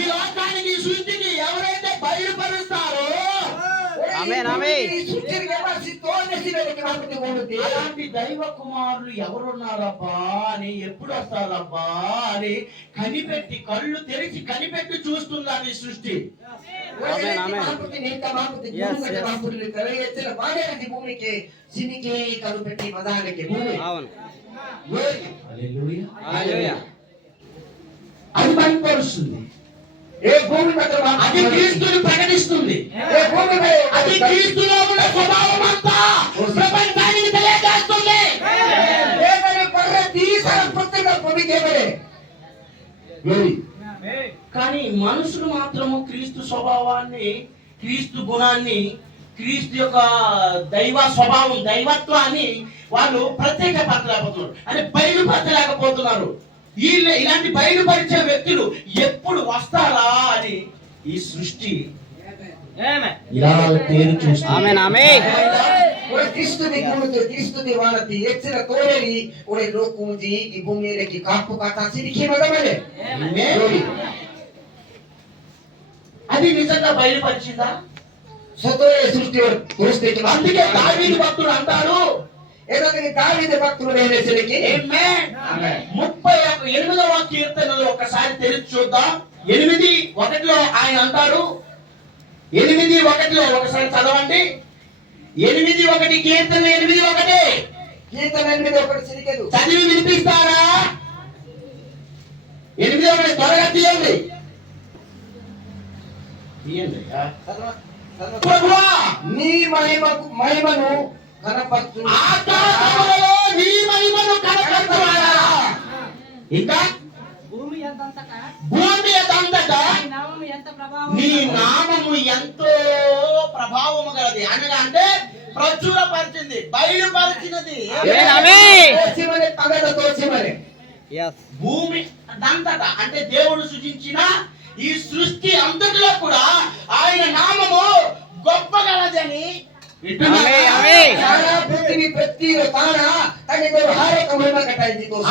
ఈ లోకానికి సృష్టికి ఎవరైతే బయలుపరుస్తారో అలాంటి దైవ కుమారులు ఎవరున్నారబ్బా అని, ఎప్పుడు వస్తారబ్బా అని కనిపెట్టి, కళ్ళు తెరిచి కనిపెట్టి చూస్తుందని సృష్టి. భూమికి సినికి కనిపెట్టి పదానికి భూమి అది బయలుపరుస్తుంది. ఏ భూమి అది క్రీస్తుని ప్రకటిస్తుంది. ఏ భూమి అది క్రీస్తులో ఉన్న స్వభావం అంతా ప్రపంచానికి తెలియజేస్తుంది. కానీ మనుషులు మాత్రము క్రీస్తు స్వభావాన్ని, క్రీస్తు గుణాన్ని, క్రీస్తు యొక్క దైవ స్వభావం, దైవత్వాన్ని వాళ్ళు ప్రత్యేకపరచలేకపోతున్నారు, అంటే బయలుపరచలేకపోతున్నారు. ఇలాంటి బయలుపరిచే వ్యక్తులు ఎప్పుడు వస్తారా అని ఈ సృష్టి ఇలా పేరు చూస్తుంది. అది నిజంగా బయలుపరిచిందా? సృష్టి అందుకే దావీదు భక్తుడు అంటారు, దావీదు భక్తుడు 38వ కీర్తనలో ఒకసారి తెరిచి చూద్దాం. 8:1 ఆయన అంటారు, 8:1 ఒకసారి చదవండి. 8:1 కీర్తన 8:1 చదివి వినిపిస్తారా? 8:1 త్వరగా తీయండి. ప్రభువా నీ మహిమను కనపరచు, ఆకాశములలో నీ మహిమను కనపరచువాడా. ఇంకా భూమి అంతటా నీ నామము ఎంతో ప్రభావము గలది. అనగా అంటే ప్రచురపరిచింది, బయలుపరిచినది. భూమి అంతటా అంటే దేవుడు సృజించిన ఈ సృష్టి అంతటిలో కూడా ఆయన నామము గొప్ప గలదని.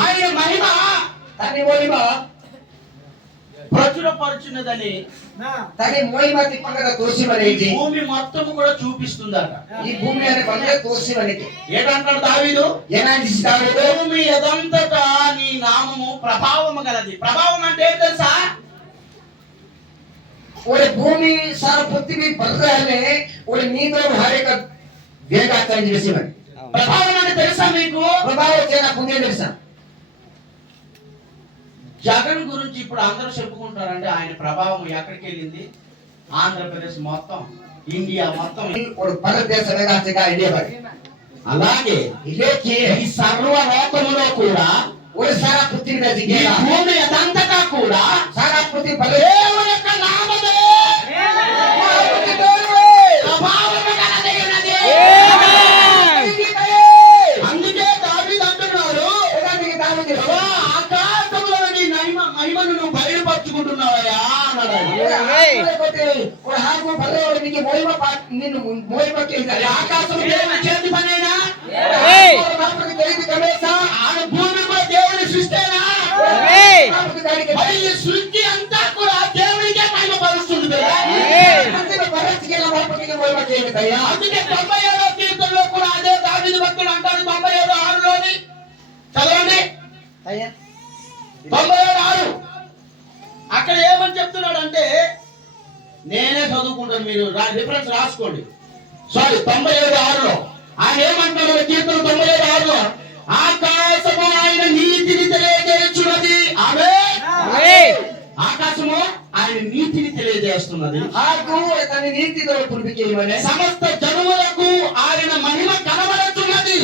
ఆయన మహిమ ప్రచురపరుచున్నదని, భూమి మొత్తం కూడా చూపిస్తుందట. ఈ భూమి అనే పండుగ తోసిమనికి ఏంటంటాడు దావీదు? భూమి ఎదంతటా నీ నామము ప్రభావము గలది. ప్రభావం అంటే ఏం తెలుసా? భూమి సారా పృథ్వీ పర్వాలే నీతో హరేక దేగాచరణ చేసేవాడు. ప్రభావం అంటే తెలుసా మీకు? ప్రభావం చేయనా పుణ్యం తెలుసా? జగన్ గురించి ఇప్పుడు అందరూ చెప్పుకుంటారంటే ఆయన ప్రభావం ఎక్కడికి వెళ్ళింది? ఆంధ్రప్రదేశ్ మొత్తం, ఇండియా మొత్తం, భారతదేశ ఇండియా. అలాగే ఈ సర్వ లోకములో కూడా సారా పృథ్వీ భూమి అదంతటా కూడా సారా పృథ్వీ దేవుని యొక్క నామమే ప్రభావము గలదై ఉన్నది. అందుకే దావీదు అంటున్నాడు, ఆకాశంలో నీ మహిమను నువ్వు బయలుపరుచుకుంటున్నావా అన్నాడు. ఆకాశం దేవుని చేతి పనేనా? భూమి కూడా దేవుని సృష్టేనా? ఈ సృష్టి అంతా కూడా దేవునికే మహిమ పరుస్తుంది. అందుకే 97వ కీర్తనలో కూడా అదే దావీదు భక్తుడు అంటాడు, 97:6 చదవండి. 97:6 అక్కడ ఏమని చెప్తున్నాడు అంటే, నేనే చదువుకుంటాను, మీరు రిఫరెన్స్ రాసుకోండి. సారీ, 97:6 ఆయన ఏమంటాడు? కీర్తన 97:6 ఆకాశము ఆయన నీతిని తెలియజేస్తున్నది. ఆకాశము ఆయన నీతిని తెలియజేస్తున్నది. సమస్త జనులకు ఆయన మహిమ కనబడుతున్నది.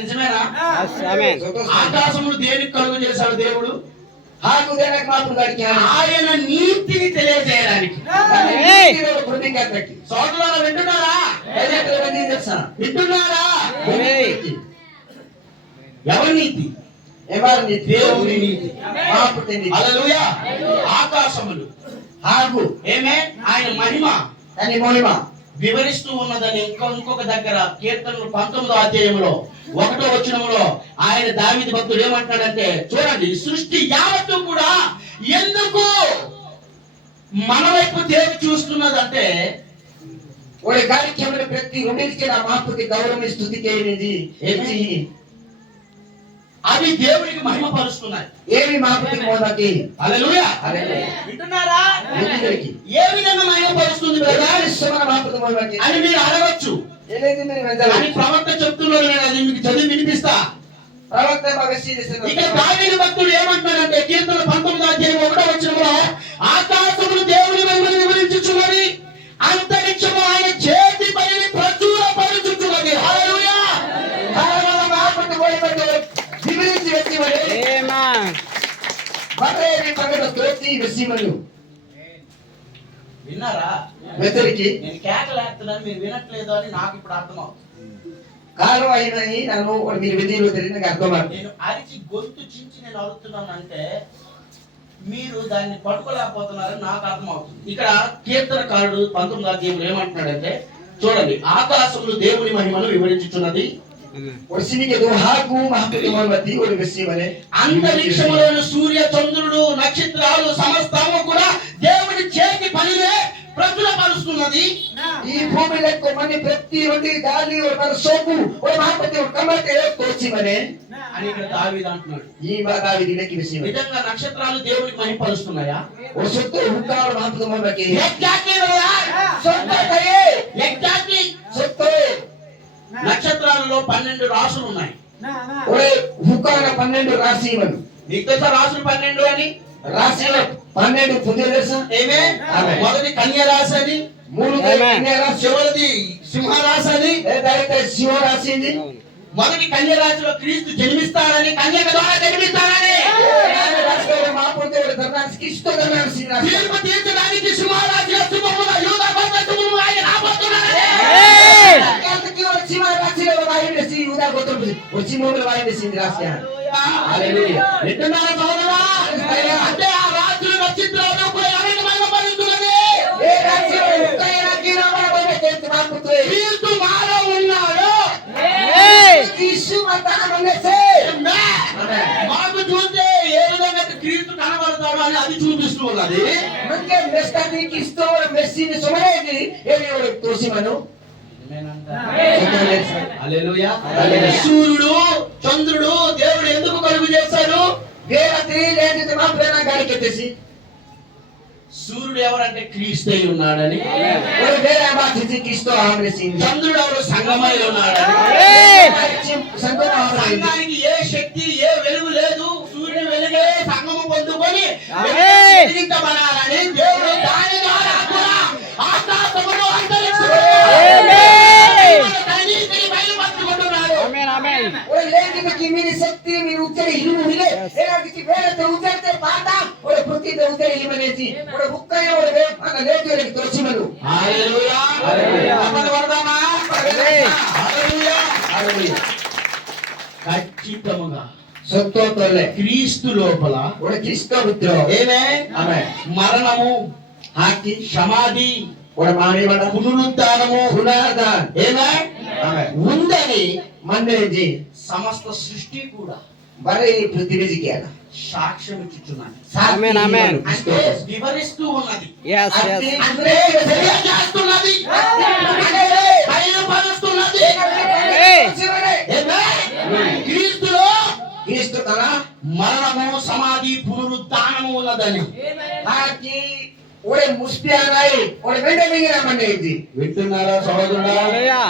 నిజమేనా? ఆకాశమును దేనికి కలుగు చేశాడు దేవుడు? ఆయన నీతిని తెలియజేయడానికి. సోదరులారా వింటున్నారా? వింటున్నారా? ఎవరి నీతి? దేవుని నీతి. హల్లెలూయా. ఆకాశములు ఏమే ఆయన మహిమ వివరిస్తూ ఉన్నదని ఇంకొక దగ్గర కీర్తనలు 19వ అధ్యాయంలో 1వ వచనంలో ఆయన దావీదు భక్తుడు ఏమంటాడంటే, చూడండి, సృష్టి యావత్తు కూడా ఎందుకు మన వైపు తేరి చూస్తున్నదంటే, ಒಳ್ಳೆ ಕಾರ್ಯಕ್ರಮದ ಪ್ರತಿ ಒಂದಿಗೆ ನಮ್ಮ ಮಾಪುತಿ ಗೌರವ ಸ್ತುತಿಗೆ ಹೆಚ್ಚಿ అవి దేవునికి మహిమ పరుస్తున్నాయి. ఏమి మాపుతి మోదకి హల్లెలూయా. హల్లెలూయా. వింటున్నారా? వింటున్నారికి ఏ విధంగా మహిమ పరుస్తుంది బ్రదర్ సుమన మాపుతి మోదకి అని మీరు అడగొచ్చు. ఏలేది మీరు అని వెంటనే ప్రవక్త చెప్తున్నాడు, నేను అది మీకు చదివి వినిపిస్తా. ప్రవక్త భవిష్యత్తు ఇక దావీదు భక్తుడు ఏమంటున్నాడంటే, కీర్తన 19వ అధ్యాయం 1వ వచనంలో, ఆకాశములు దేవుని మహిమను వివరించుచున్నది, అంతరిక్షము ఆయన చేతి పనిని ప్రచురపరుచుచున్నది. హల్లెలూయా. కారణం మాపుతి మోదకి వివరించి వచ్చి మరి బరేరి పగడ తోటి విసిమలు విన్నారా? వెతరికి నేను కేకలేస్తున్నాను, మీరు వినట్లేదు అని నాకు ఇప్పుడు అర్థమవుతుంది. కారణం అయినాయి ನಾನು మీరు విధిలో తెలియదు నాకు అర్థం నేను అరిచి గొంతు చించి నేను అరుస్తున్నాను అంటే మీరు దాన్ని పట్టుకోలేకపోతున్నారని నాకు అర్థమవుతుంది. ఇక్కడ కీర్తనకారుడు 19వ అధ్యాయంలో ఏమంటున్నాడంటే, చూడండి, ఆకాశములు దేవుని మహిమను వివరించుచున్నది, ఒడిసినికి దుహాకు మహాపతి మోదకి ఒక విసిమలే అంతరిక్షములోని సూర్య చంద్రుడు నక్షత్రాలు సమస్తము కూడా దేవుని చేతి పనినే ప్రచురపరుస్తున్నది. ఈ భూమిలో కొన్ని ప్రతి ఒంటి గాలి ఒక సోపు ఒక మహాపతి ఒక కమటే తోచి మనే అని ఇక్కడ దావీదు అంటున్నాడు. ఈ బాదావి దినకి విషయం నిజంగా నక్షత్రాలు దేవునికి మహిమ పరుస్తున్నాయా? ఒక సొత్తు హుక్కాలు మహాపతి మోదకి ఎగ్జాక్ట్లీ బ్రదర్, సొత్తయే ఎగ్జాక్ట్లీ. సొత్తు నక్షత్రాలలో 12 రాసులు ఉన్నాయి. ఒరే హుక్కాల 12 రాశివలు నీకు తెలుసా రాసులు 12 అని? రాశిలో 12 పుంజలు తెలుసా ఏమే? మొదటి కన్య రాశి అని, మూడు కన్యా రాశి చివరిది సింహ రాశి అని. లేదా శివ రాశి ఇది మొదటి కన్య రాశిలో క్రీస్తు జన్మిస్తాడని, కన్యక ద్వారా జన్మిస్తాడని. రాశిలో మహాపతి ఒక ధర్మానికి ఇష్టం ధర్మానికి రాశి తీర్పు తీర్చడానికి సింహ రాశిలో సింహముల యూదా గోత్రము ఆయన రాబోతున్నాడని. అంతకి ఒక శివ రాశిలో వాయుదేశి యూదా గోత్రం వచ్చి మూడు వాయుదేశి రాశి హల్లెలూయా. వింటున్నారా సోదరా? అంటే ఆ రాజులు నక్షత్రాలు కూడా ఎవరికి మహిమ పరుస్తున్నది? ఏ రాశి హుక్కాయనకి రామబోయే చేతి మాపుతే క్రీస్తు మాలో ఉన్నాడు. యేసు మతాన మనసే మాకు చూస్తే ఏ విధంగా క్రీస్తు కనబడతాడు అని అది చూపిస్తూ ఉన్నది. మనకే మెస్టానికి ఇష్టం మెస్సిని సుమరేది ఏమి ఒక తోసిమను హల్లెలూయా. సూర్యుడు చంద్రుడు దేవుడు ఎందుకు కలుగు చేశాడు? వేరత్రి లేనిది మా ప్రేమ గాడికెత్తేసి సూర్యుడు ఎవరంటే క్రీస్తై ఉన్నాడని, ఒక వేరే బాధించి కిస్తో ఆమరేసి చంద్రుడు ఎవరు సంగమై ఉన్నాడని. సంగమ ఆమరేసి సంఘానికి ఏ శక్తి ఏ వెలుగు లేదు, సూర్యుని వెలుగే సంగము పొందుకొని వెలిగించబడాలని దేవుడు దాని ద్వారా కూడా ఆకాశమును అంతరిక్షమును తనని బయలుపరుచుకుంటున్నాడు. और लेकिन की मेरी शक्ति मेरी उतरे ही मिले एरा की वेरे तो उतरते पाता और पृथ्वी तो उतरे ही मने जी और हुक्काय और वे మన లేకే తోసిమను హల్లెలూయా. హల్లెలూయా. అప్పుడు వరదామా? హల్లెలూయా. హల్లెలూయా. ఖచ్చితంగా సత్తోతలే క్రీస్తు లోపల ఒక క్రిస్తో ఉద్రో ఏమే? ఆమేన్. మరణము, హాకి సమాధి, ఒక మానవడ పునరుద్ధానము పునరుద్ధానం ఏమే? ఆమేన్. ఉందని మన్నేజీ సమస్త సృష్టి కూడా బరే పృథ్వీ జికేన సాక్ష్యం ఇచ్చుచున్నది. ఆమేన్, ఆమేన్. అంటే వివరిస్తూ ఉన్నది, Yes, yes. అంటే తెలియజేస్తున్నది, బయలుపరుస్తున్నది. ఏమే? క్రీస్తులో క్రీస్తు తన మరణము, సమాధి, పునరుద్ధానము ఉన్నదని. హాకి ఒరే ముస్పియానాయి ఒరే వెంటే మిగిలిన మన్నేజీ వింటున్నారా సహోదరుడా? హల్లెలూయా.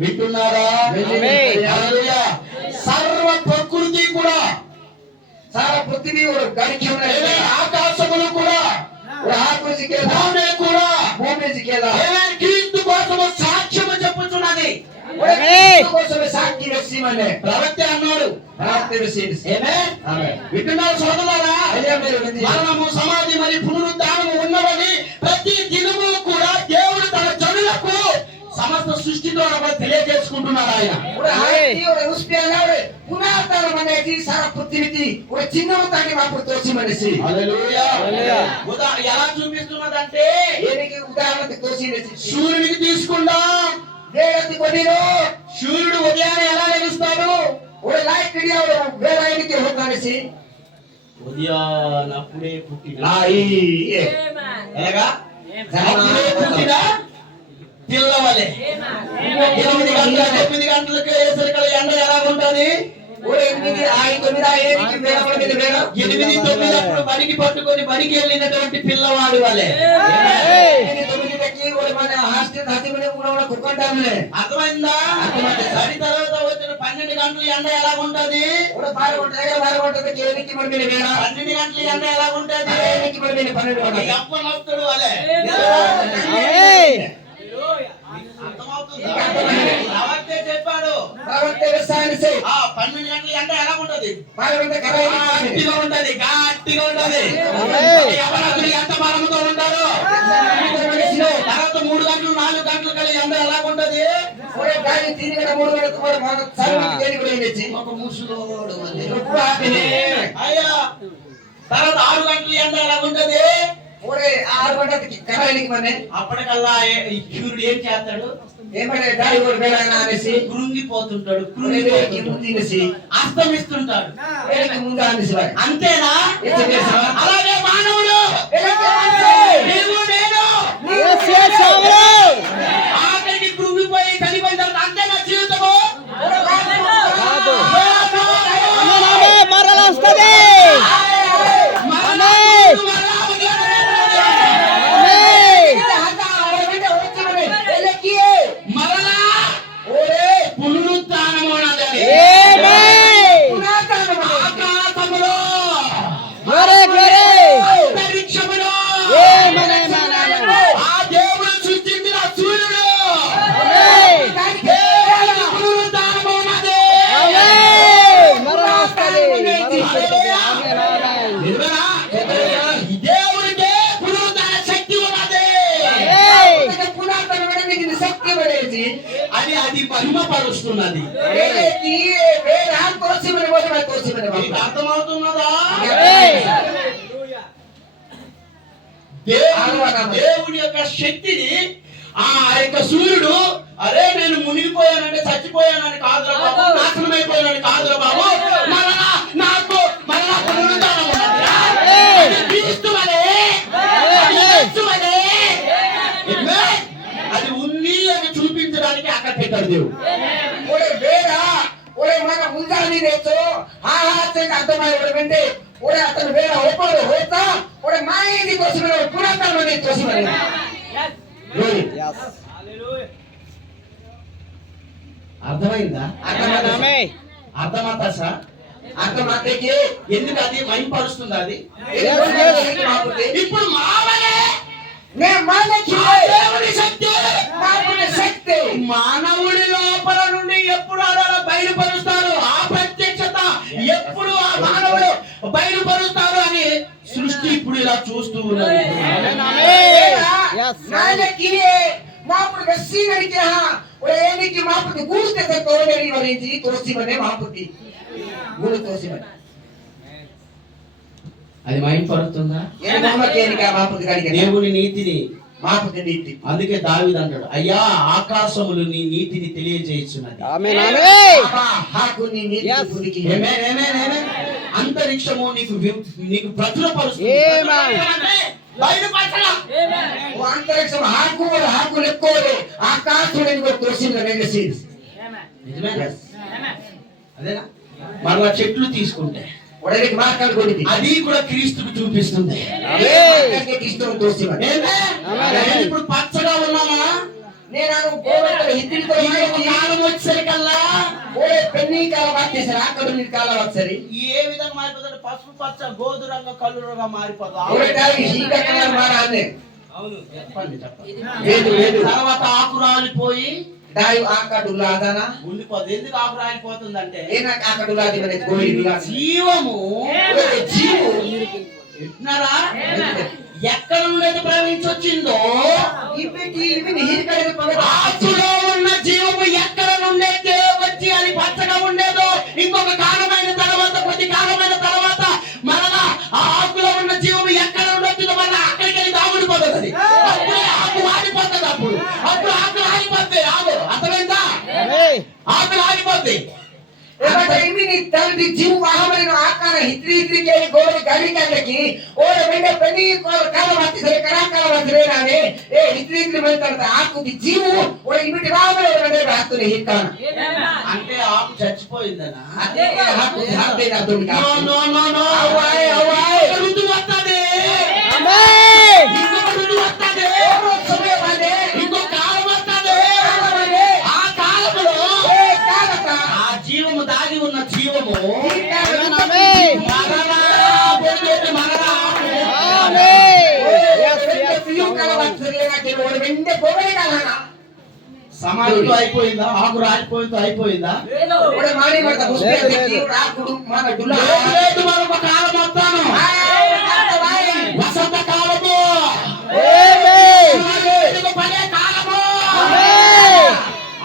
వింటున్నారా? ఆమేన్. హల్లెలూయా. సర్వ ప్రకృతి కూడా, సారా పృథ్వీ ఒక గడికి ఏమే? ఉన్నాయి ఆకాశములు కూడా, ఒక హాకు జికేన భూమి కూడా భూమి జికేన ఏమే? క్రీస్తు కోసము సాక్ష్యము చెప్పుచున్నది. కోసమే సాక్షి వ్యక్తి మనే ప్రవక్త అన్నాడు. ప్రాప్తి విశేష ఏమే? ఆమేన్. వింటున్నారు సోదరులారా? అయ్యా మీరు వింది మరణము, సమాధి మరియు పునరుద్ధానము ఉన్నవని ప్రతి దినము కూడా దేవుడు తన జనులకు సమస్త సృష్టితో కూడా తెలియజేసుకుంటున్నాడు ఆయన. Ora hati ora uspiana ora punata maneti sara putri ora chinna tagi mapu tosi manesi. హల్లెలూయా. హల్లెలూయా. ఎలా చూపిస్తున్నదంటే Yeniki udaharana tosi nesi. సూర్యుడికి తీసుకుందాం. Derati kodino సూర్యుడు ఉదయాన్నే ఎలా లెగుస్తాడు? ora light kidiya ora vera yeniki hotanesi. ఉదయానప్పుడే పుట్టిన Ai ye. ఎలాగా? అప్పుడే పుట్టిన పిల్లవలే. 9 గంటలకు వేసరికల ఎండ ఎలా ఉంటది? Ora enidi ai tomida yeniki vera maneti vera. 8-9 అప్పుడు బడికి పట్టుకొని బడికి వెళ్ళినటువంటి పిల్లవాడు వలే. Ini tomidi taki ora mana hostel hati mane una kukantamle. అర్థమైందా? బడి తర్వాత వచ్చిన 12 గంటల ఎండ ఎలా ఉంటది? Ora baru konta yeniki maneti vera. 12 గంటల ఎండ ఎలా ఉంటది? Yeniki maneti 12 konta. యవ్వనస్తుడు వలే. ఆమేన్. అర్థమవుతుందా? ప్రవక్తే చెప్పాడు. Rawate vesanise. 12 గంటల ఎండ ఎలా ఉంటది? Baru konta karai. గట్టిగా ఉంటది. ఆమేన్. యవ్వనస్తుడు ఎంత బలముతో ఉంటాడు? తర్వాత 3 గంటలు 4 గంటల కల్లా ఎండ ఎలా ఉంటది? Ora kali 3 gada 3 gada tumara mana sarviki deni kore neci. ఒక ముసలోడు వలే. Rupa apine. అయ్యా తర్వాత 6 గంటల ఎండ ఎలా ఉంటది? Ora 6 gada karai niki mane. అప్పటికల్లా ఈ సూర్యుడు ఏం చేస్తాడు? Emane dai ora bela na anesi. కృంగిపోతుంటాడు. Ora ki కృంగిపోతుంటాడు. mundi nesi. అస్తమిస్తుంటాడు. Eliki munda anesi bari. అంతేనా? అలాగే మానవుడు Eliki anse. నీవు నేను ఎస్ ఎస్ ఆమేన్. ఆఖరికి కృంగిపోయి చనిపోయిన తర్వాత అంతేనా జీవితము? Ora కాదు. కాదు. ఆమేన్ ఆమేన్. మరలా వస్తది. మరణానికి మరలా ఉదయాన్నే ఆమేన్. hata ora benda ochi mane. Eliki. మరలా Ore పునరుత్థానము అన్నది. ఆమేన్. punata mane. ఆకాశములో గ్లోరీ గ్లోరీ. అంతరిక్షములో ఆమేన్ ఆమేన్. ఆ దేవుడు సృష్టించిన సూర్యుడు ఆమేన్. దేవుని పునరుత్థానము అన్నది. ఆమేన్. మరలా వస్తది. మరలా వస్తది. ఆమేన్ ఆమేన్. నిజమేనా? దేవుడికే పునరుత్థాన శక్తి ఉన్నది. ఆమేన్. punata mane niki sakti maneti. అది మహిమపరుస్తున్నది. Eliki vera tosi mane bola tosi mane మీకు baba. అర్థమవుతున్నదా? ఆమేన్. దేవుని యొక్క శక్తిని ఆ యొక్క సూర్యుడు అరే నేను మునిగిపోయానంటే చచ్చిపోయానని కాదురా బాబు, నాశనం అయిపోయానని కాదురా బాబు, మరలా నాకు మరలా పునరుత్థానం ఉన్నదిరా. అది క్రీస్తు వలె, అది యేసు వలె. ఆమేన్. అది ఉంది అని చూపించడానికి అక్కడ పెట్టాడు దేవుడు. Ore vera ore mana mundani neto ha te atamai ore bende ore atanu vera oparo hota ore mai di tosi mane punata mane tosi mane. Glory. yes అర్థమైందా? ఆమేన్ ఆమేన్. అర్థమవుతా సార్? Atamate ke ఎందుకు అది మహిమపరుస్తుంది? అది ఇప్పుడు మావలే ne mane ki దేవుని శక్తి mane sakte మానవుడి లోపల నుండి ఎప్పుడు అలా బయలుపరుస్తారు ఆ ప్రత్యక్షత, ఎప్పుడు ఆ మానవుడు బయలుపరుస్తారు అని సృష్టి ఇప్పుడు ఇలా చూస్తూ ఉన్నది. ఆమేన్ ఆమేన్. yes mane ki mapu besina ki ha ore eni ki mapu guste te tolleri varenji tosi mane mapu ti guru tosi mane అది మహిమపరుస్తుందా? ye mama ke ni ka mapu gadi ke దేవుని నీతిని. mapu te niti. అందుకే దావీదు అంటాడు, అయ్యా ఆకాశములు నీ నీతిని తెలియజేయుచున్నది. ఆమేన్ ఆమేన్. Apa hakuni niti Yes. puriki. ఆమేన్, ఆమేన్, ఆమేన్. అంతరిక్షము నీకు ప్రచురపరుస్తుంది. ఆమేన్. బయలుపరచడం. O antariksham haku lekkore akasude ni tosi mane nesi. నిజమేనా? అదేనా? మరలా చెట్లు తీసుకుంటే Ore ki markal goditi. అది కూడా క్రీస్తుకు చూపిస్తుంది. Markal ke Kristo tosi mane. ఆమేన్. ఇప్పుడు పచ్చగా ఉన్నామా? నేను గోవెంతల హిందీతో ఈ కాలం వచ్చేసరికల్లా ఓరే పెన్ని కాల బాక్తేసారు ఆకలి నీ కాల వచ్చరి ఏ విధంగా మారిపోతుంది? పసుపు పచ్చ గోధు రంగు కలురుగా మారిపోతుంది. ఓరే కాలి హీక కలర్ మారానే అవును, చెప్పండి చెప్పండి. లేదు తర్వాత ఆకు రాలిపోయి దాయు ఆకడులా ఆదానా ఉండిపోతుంది. ఎందుకు ఆకు రాలిపోతుందంటే ఏనా ఆకడులా ది మనే గోయిడులా జీవము ఓరే జీవు వింటున్నారా? ఎక్కడ నుండి ప్రవహించి వచ్చిందో ఇవికి ఇవిని హీకడే పగ ఆకులో ఉన్న तंदी जीव वाहमरी आकार हित्री के गोरे गाड़ी करने की और मैंने पनी काला बात से काला बात रे नाने ए हित्री में करता आपको जीव और इमिट वाहमरी मैंने बात नहीं हिता అంటే ఆకు చచ్చిపోయిందనా? अरे हाथ हाथ देना तुम నో నో నో నో अवाए ఋతువు వస్తది. ఆమేన్ ఇంకొక ఋతువు వస్తది. समय वाले ఇంకో కాలం వస్తది. काला वाले ఆ కాలంలో ए कालता ఆ జీవము దాగి ఉన్న జీవము ఆమేన్ ఆమేన్ మరలా పొందేటి మరలా ఆమేన్ yes yes पियो काला बात से लेना के और विंडे बोले काला సమాధితో అయిపోయిందా? ఆకు రాలిపోయిందో అయిపోయిందా? और मारी मत उसके की राकुడు మన డులా లేదు, లేదు, మరొక కాలం వస్తాను. हाय काला भाई వసంత కాలము. ఆమేన్ ఇదిగో పడే కాలము. ఆమేన్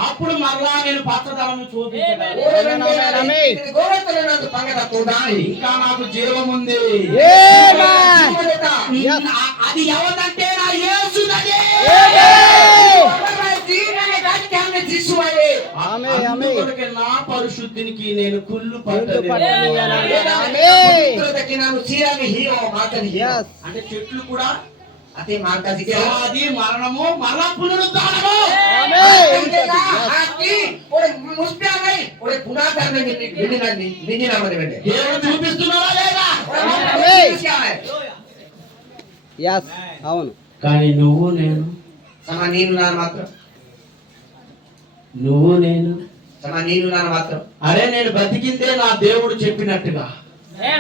అప్పుడు మరలా నేను పచ్చదనం చూపించగలను. ఇది గోరతలనందు పంగద తోడాలి ఇంకా నాకు జీవం ఉంది. ఆమేన్ అది ఎవరిదంటే నా యేసుదది. ఆమేన్ ఆమేన్ అందుకొరకే నా పరిశుద్ధినికి నేను కుళ్ళు పట్టని పట్టలేదు. yes అంటే చెట్లు కూడా అతి మార్గదికే సమాధి, మరణము, మరలా పునరుద్ధానము. ఆమేన్ దేవుడు చూపిస్తున్నారా లేదా? yes అవును కానీ నువ్వు నేను మాత్రం నువ్వు నేను మాత్రం అరే నేను బతికిందే నా దేవుడు చెప్పినట్టుగా.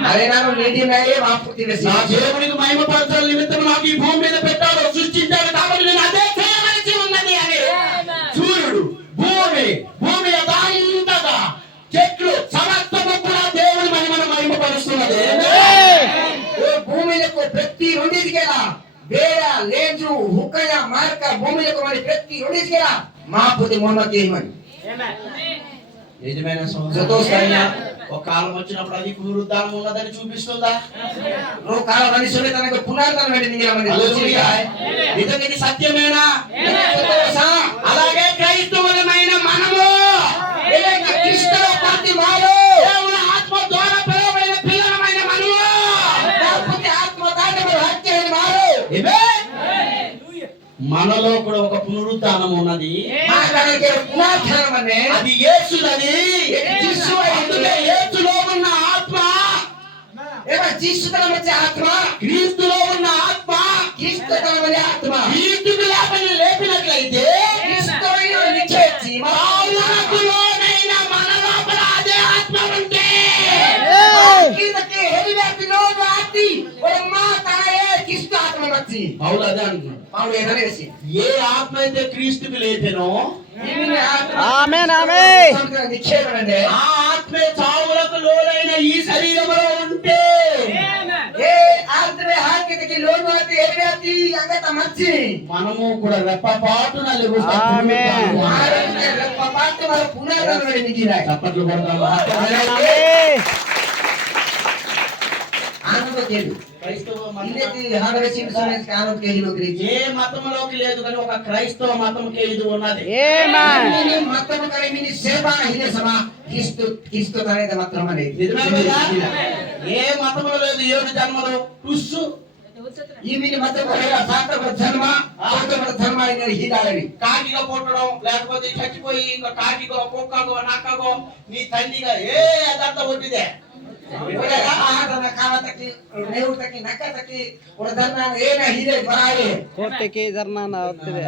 అరే నాను నీటి మేలే మాపుతి నా దేవునికి మహిమపరచాలి నిమిత్తం నాకు ఈ భూమి మీద పెట్టాడు, సృష్టించాడు, కాబట్టి నేను అదే చేయవలసి ఉన్నది అని. సూర్యుడు, భూమి, భూమి యథాంతగా చెట్లు సమస్తము కూడా దేవుని మహిమను మహిమపరుస్తున్నది. భూమిలకు ప్రతి రెండింటికేలా ಬೇಡ ಲೇಜು ಹುಕ್ಕಯ ಮಾರ್ಕ ಭೂಮಿలకు మరి ప్రతి రెండింటికేలా మాపుతి మొహమ్మద్ ఏమని నిజమైన సంతోషమైన ఒక కాలం వచ్చినప్పుడు అది పునరుద్ధానం ఉన్నదని చూపిస్తుందా? నువ్వు కాలం మనిషి తనకు పునరుద్ధానం ఏంటి నిజంగా హల్లెలూయా. నిజంగా ఇది సత్యమేనా? అలాగే క్రైస్తవులమైన మనము క్రిస్తుల పార్టీ మారు దేవుని ఆత్మ ద్వారా పిలువబడిన పిల్లలమైన మనము లేకపోతే ఆత్మ దాటి మరి హత్య మారు మనలో కూడా ఒక పునరుద్ధానం ఉన్నది. మాట్లాడే పునరుద్ధానం అనే అది యేసునది. యేసు అందుకే యేసులో ఉన్న ఆత్మ, ఏమో జీసుతల వచ్చే ఆత్మ క్రీస్తులో ఉన్న ఆత్మ, క్రీస్తుతల వచ్చే ఆత్మ క్రీస్తుకు లేపినట్లయితే క్రీస్తులో నిలిచేసి పావులకులోనైన మన లోపల అదే ఆత్మ ఉంటే కిందకి హెలివేటిలో వాటి ఒమ్మా తాయే క్రీస్తు ఆత్మ వచ్చి పౌలు అదే అంటున్నాడు. పౌలు ఏదనేసి ఏ ఆత్మ అయితే క్రీస్తుకు లేపెనో ఆమేన్ ఆమేన్ నిక్షేపండి ఆ ఆత్మే చావులకు లోనైన ఈ శరీరంలో ఉంటే ఏ ఆత్మే హాకితకి లోను అతి హెలివేటి అంగత మచ్చి మనము కూడా రెప్పపాటున లెగుస్తాం. ఆమేన్. ఆరోగ్య రెప్పపాటు మన పునరుద్ధానం నిగిరాయి చప్పట్లు కొడతామా? ఆమేన్ ఆనంద కేదు క్రైస్తవ మతం ఇల్లకి హాడవేసి సోనేస్ ఆనంద కేదు గ్రీచి ఏ మతంలోకి లేదు కానీ ఒక క్రైస్తవ మతంకే ఇది ఉన్నది. ఆమేన్ మతము కలిమిని సేవ హిదే సమా క్రీస్తు తనేద మాత్రం అనేది నిజమే కదా? ఏ మతంలో లేదు 7 జన్మలు టుస్సు ఈమిని మతము హేర సాత్రవ జన్మ సాత్రవ ధర్మ అనేది హిదాలని కాకిగా పుట్టడం, లేకపోతే చచ్చిపోయి ఇంకా కాకిగో కుక్కగో నక్కగో నీ తండ్రిగా అదంతా ఒట్టిదే. ಒಳ್ಳೆ ಆಹಾರನ ಕಾಲತಕ್ಕೆ ನೇವುತಕ್ಕೆ ನಕ್ಕತಕ್ಕೆ ಉಡದನ್ನ ಏನ ಹಿದೆ ಬರಾಯೆ కోర్టుకి ధర్నా అవుతుంది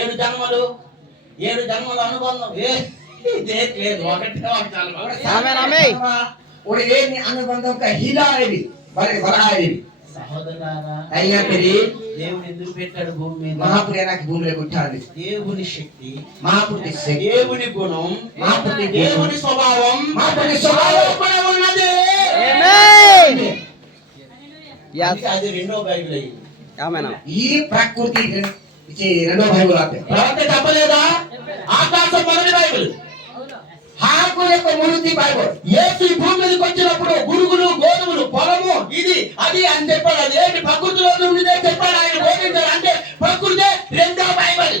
7 జన్మలు అనుబంధం ఇదే లేదు. ఒకటే ఒక జన్మ. ఆమేన్ ఆమేన్ ಒಳ್ಳೆ ಏನಿ ಅನುಬಂಧಕ ಹಿದಾಯರಿ ಬರಾಯರಿ సహోదరులారా, అయ్యా తెరి దేవుడు ఎందుకు పెట్టాడు భూమి మీద? మహాపురేనాకి భూమిలో పుట్టాలి దేవుని శక్తి, మహాపుటి దేవుని గుణం, మహాపుటి దేవుని స్వభావం, మహాపుటి స్వభావం కూడా ఉన్నది. ఆమేన్ yes అందుకే అది రెండో బైబిల్ అయింది. ఆమేన్ ఈ ప్రకృతి ఇది రెండో బైబిల్ ఆపే ప్రవక్త చెప్పలేదా? ఆకాశం మొదటి బైబిల్, హాకు యొక్క మూర్తి బైబిల్ యేసు ఈ భూమి మీదకి వచ్చినప్పుడు గురుగులు, గోధుమలు, పొలము, ఇది అది అని చెప్పాడు. అదేంటి ప్రకృతిలో నుండిదే చెప్పాడు. ఆయన బోధించాడు. అంటే ప్రకృతి రెండో బైబిల్.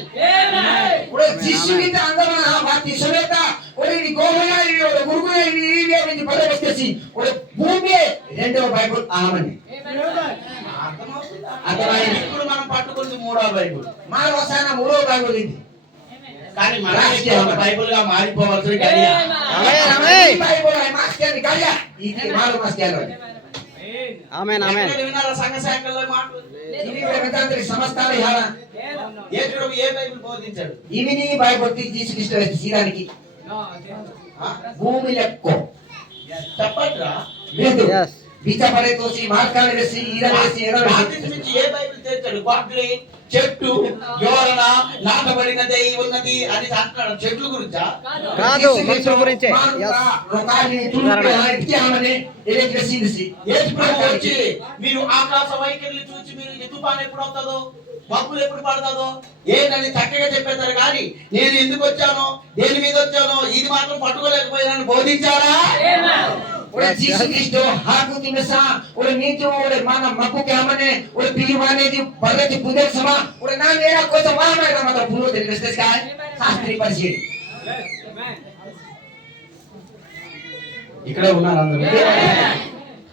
ఇప్పుడు జీసుని అందమైన వాటి సమేత ఒరి గోమయ గురుగుయ టీవీ నుంచి పదవి వచ్చేసి ఒక భూమి రెండవ బైబుల్ ఆమెని అర్థమవుతుందా? అర్థమైంది. ఇప్పుడు మనం పట్టుకుంది మూడో బైబుల్, మానవసాన మూడవ బైబుల్ ఇది కానీ మన బైబుల్ గా మారిపోవాల్సిన గడియ. ఆమేన్ ఆమేన్ ఈ బైబుల్ ఆయన మాస్టర్ గాడియా ఇది మానవ మాస్టర్ ఆమేన్ ఆమేన్ ఎక్కడ విన్నారా సంఘ శాఖల్లో మాటలు? ఇది వేదాంతరి సమస్తాలు ఇహాల యేసుడు ఏ బైబిల్ బోధించాడు? ఇవిని బైబుల్ తీసుకృష్ణ సీదానికి ఆ? భూమి లెక్కో చెప్పట్రా? లేదు yes బీచ పడే తోసి మార్కాలు వేసి ఈర వేసి ఎర్ర బాప్తిస్మం వేసి ఇచ్చి ఏ బైబిల్ తెచ్చాడు? కొబ్బరి చెట్టు యోరణ నాటబడినది ఉన్నది అని అంటున్నాడు. చెట్లు గురించా? కాదు మనుషుల గురించే yes రోకాలి తులుపే ఇతిహామనే ఎలెక్ట్రిక్ సీదిసి యేసు ప్రభు వచ్చి మీరు ఆకాశ వైఖరిని చూసి మీరు ఈ తుఫాను ఎప్పుడు అవుతుందో మబ్బులు ఎప్పుడు పడుతుందో ఏంటని చక్కగా చెప్పేశారు, కానీ నేను ఎందుకు వచ్చానో దేని మీద వచ్చానో ఇది మాత్రం పట్టుకోలేకపోయినాను బోధించారా? ओरे जीसस क्रिस्ट हाकु तिमसा ओरे नीचो ओरे माना मक्कु के हमने ओरे पीवाने जी बड़े जी पुदे समा ओरे ना मेरा को तो वहां में मतलब पुरो दे रिश्ते का शास्त्री परिचय ఇక్కడే ఉన్నారు అందరూ.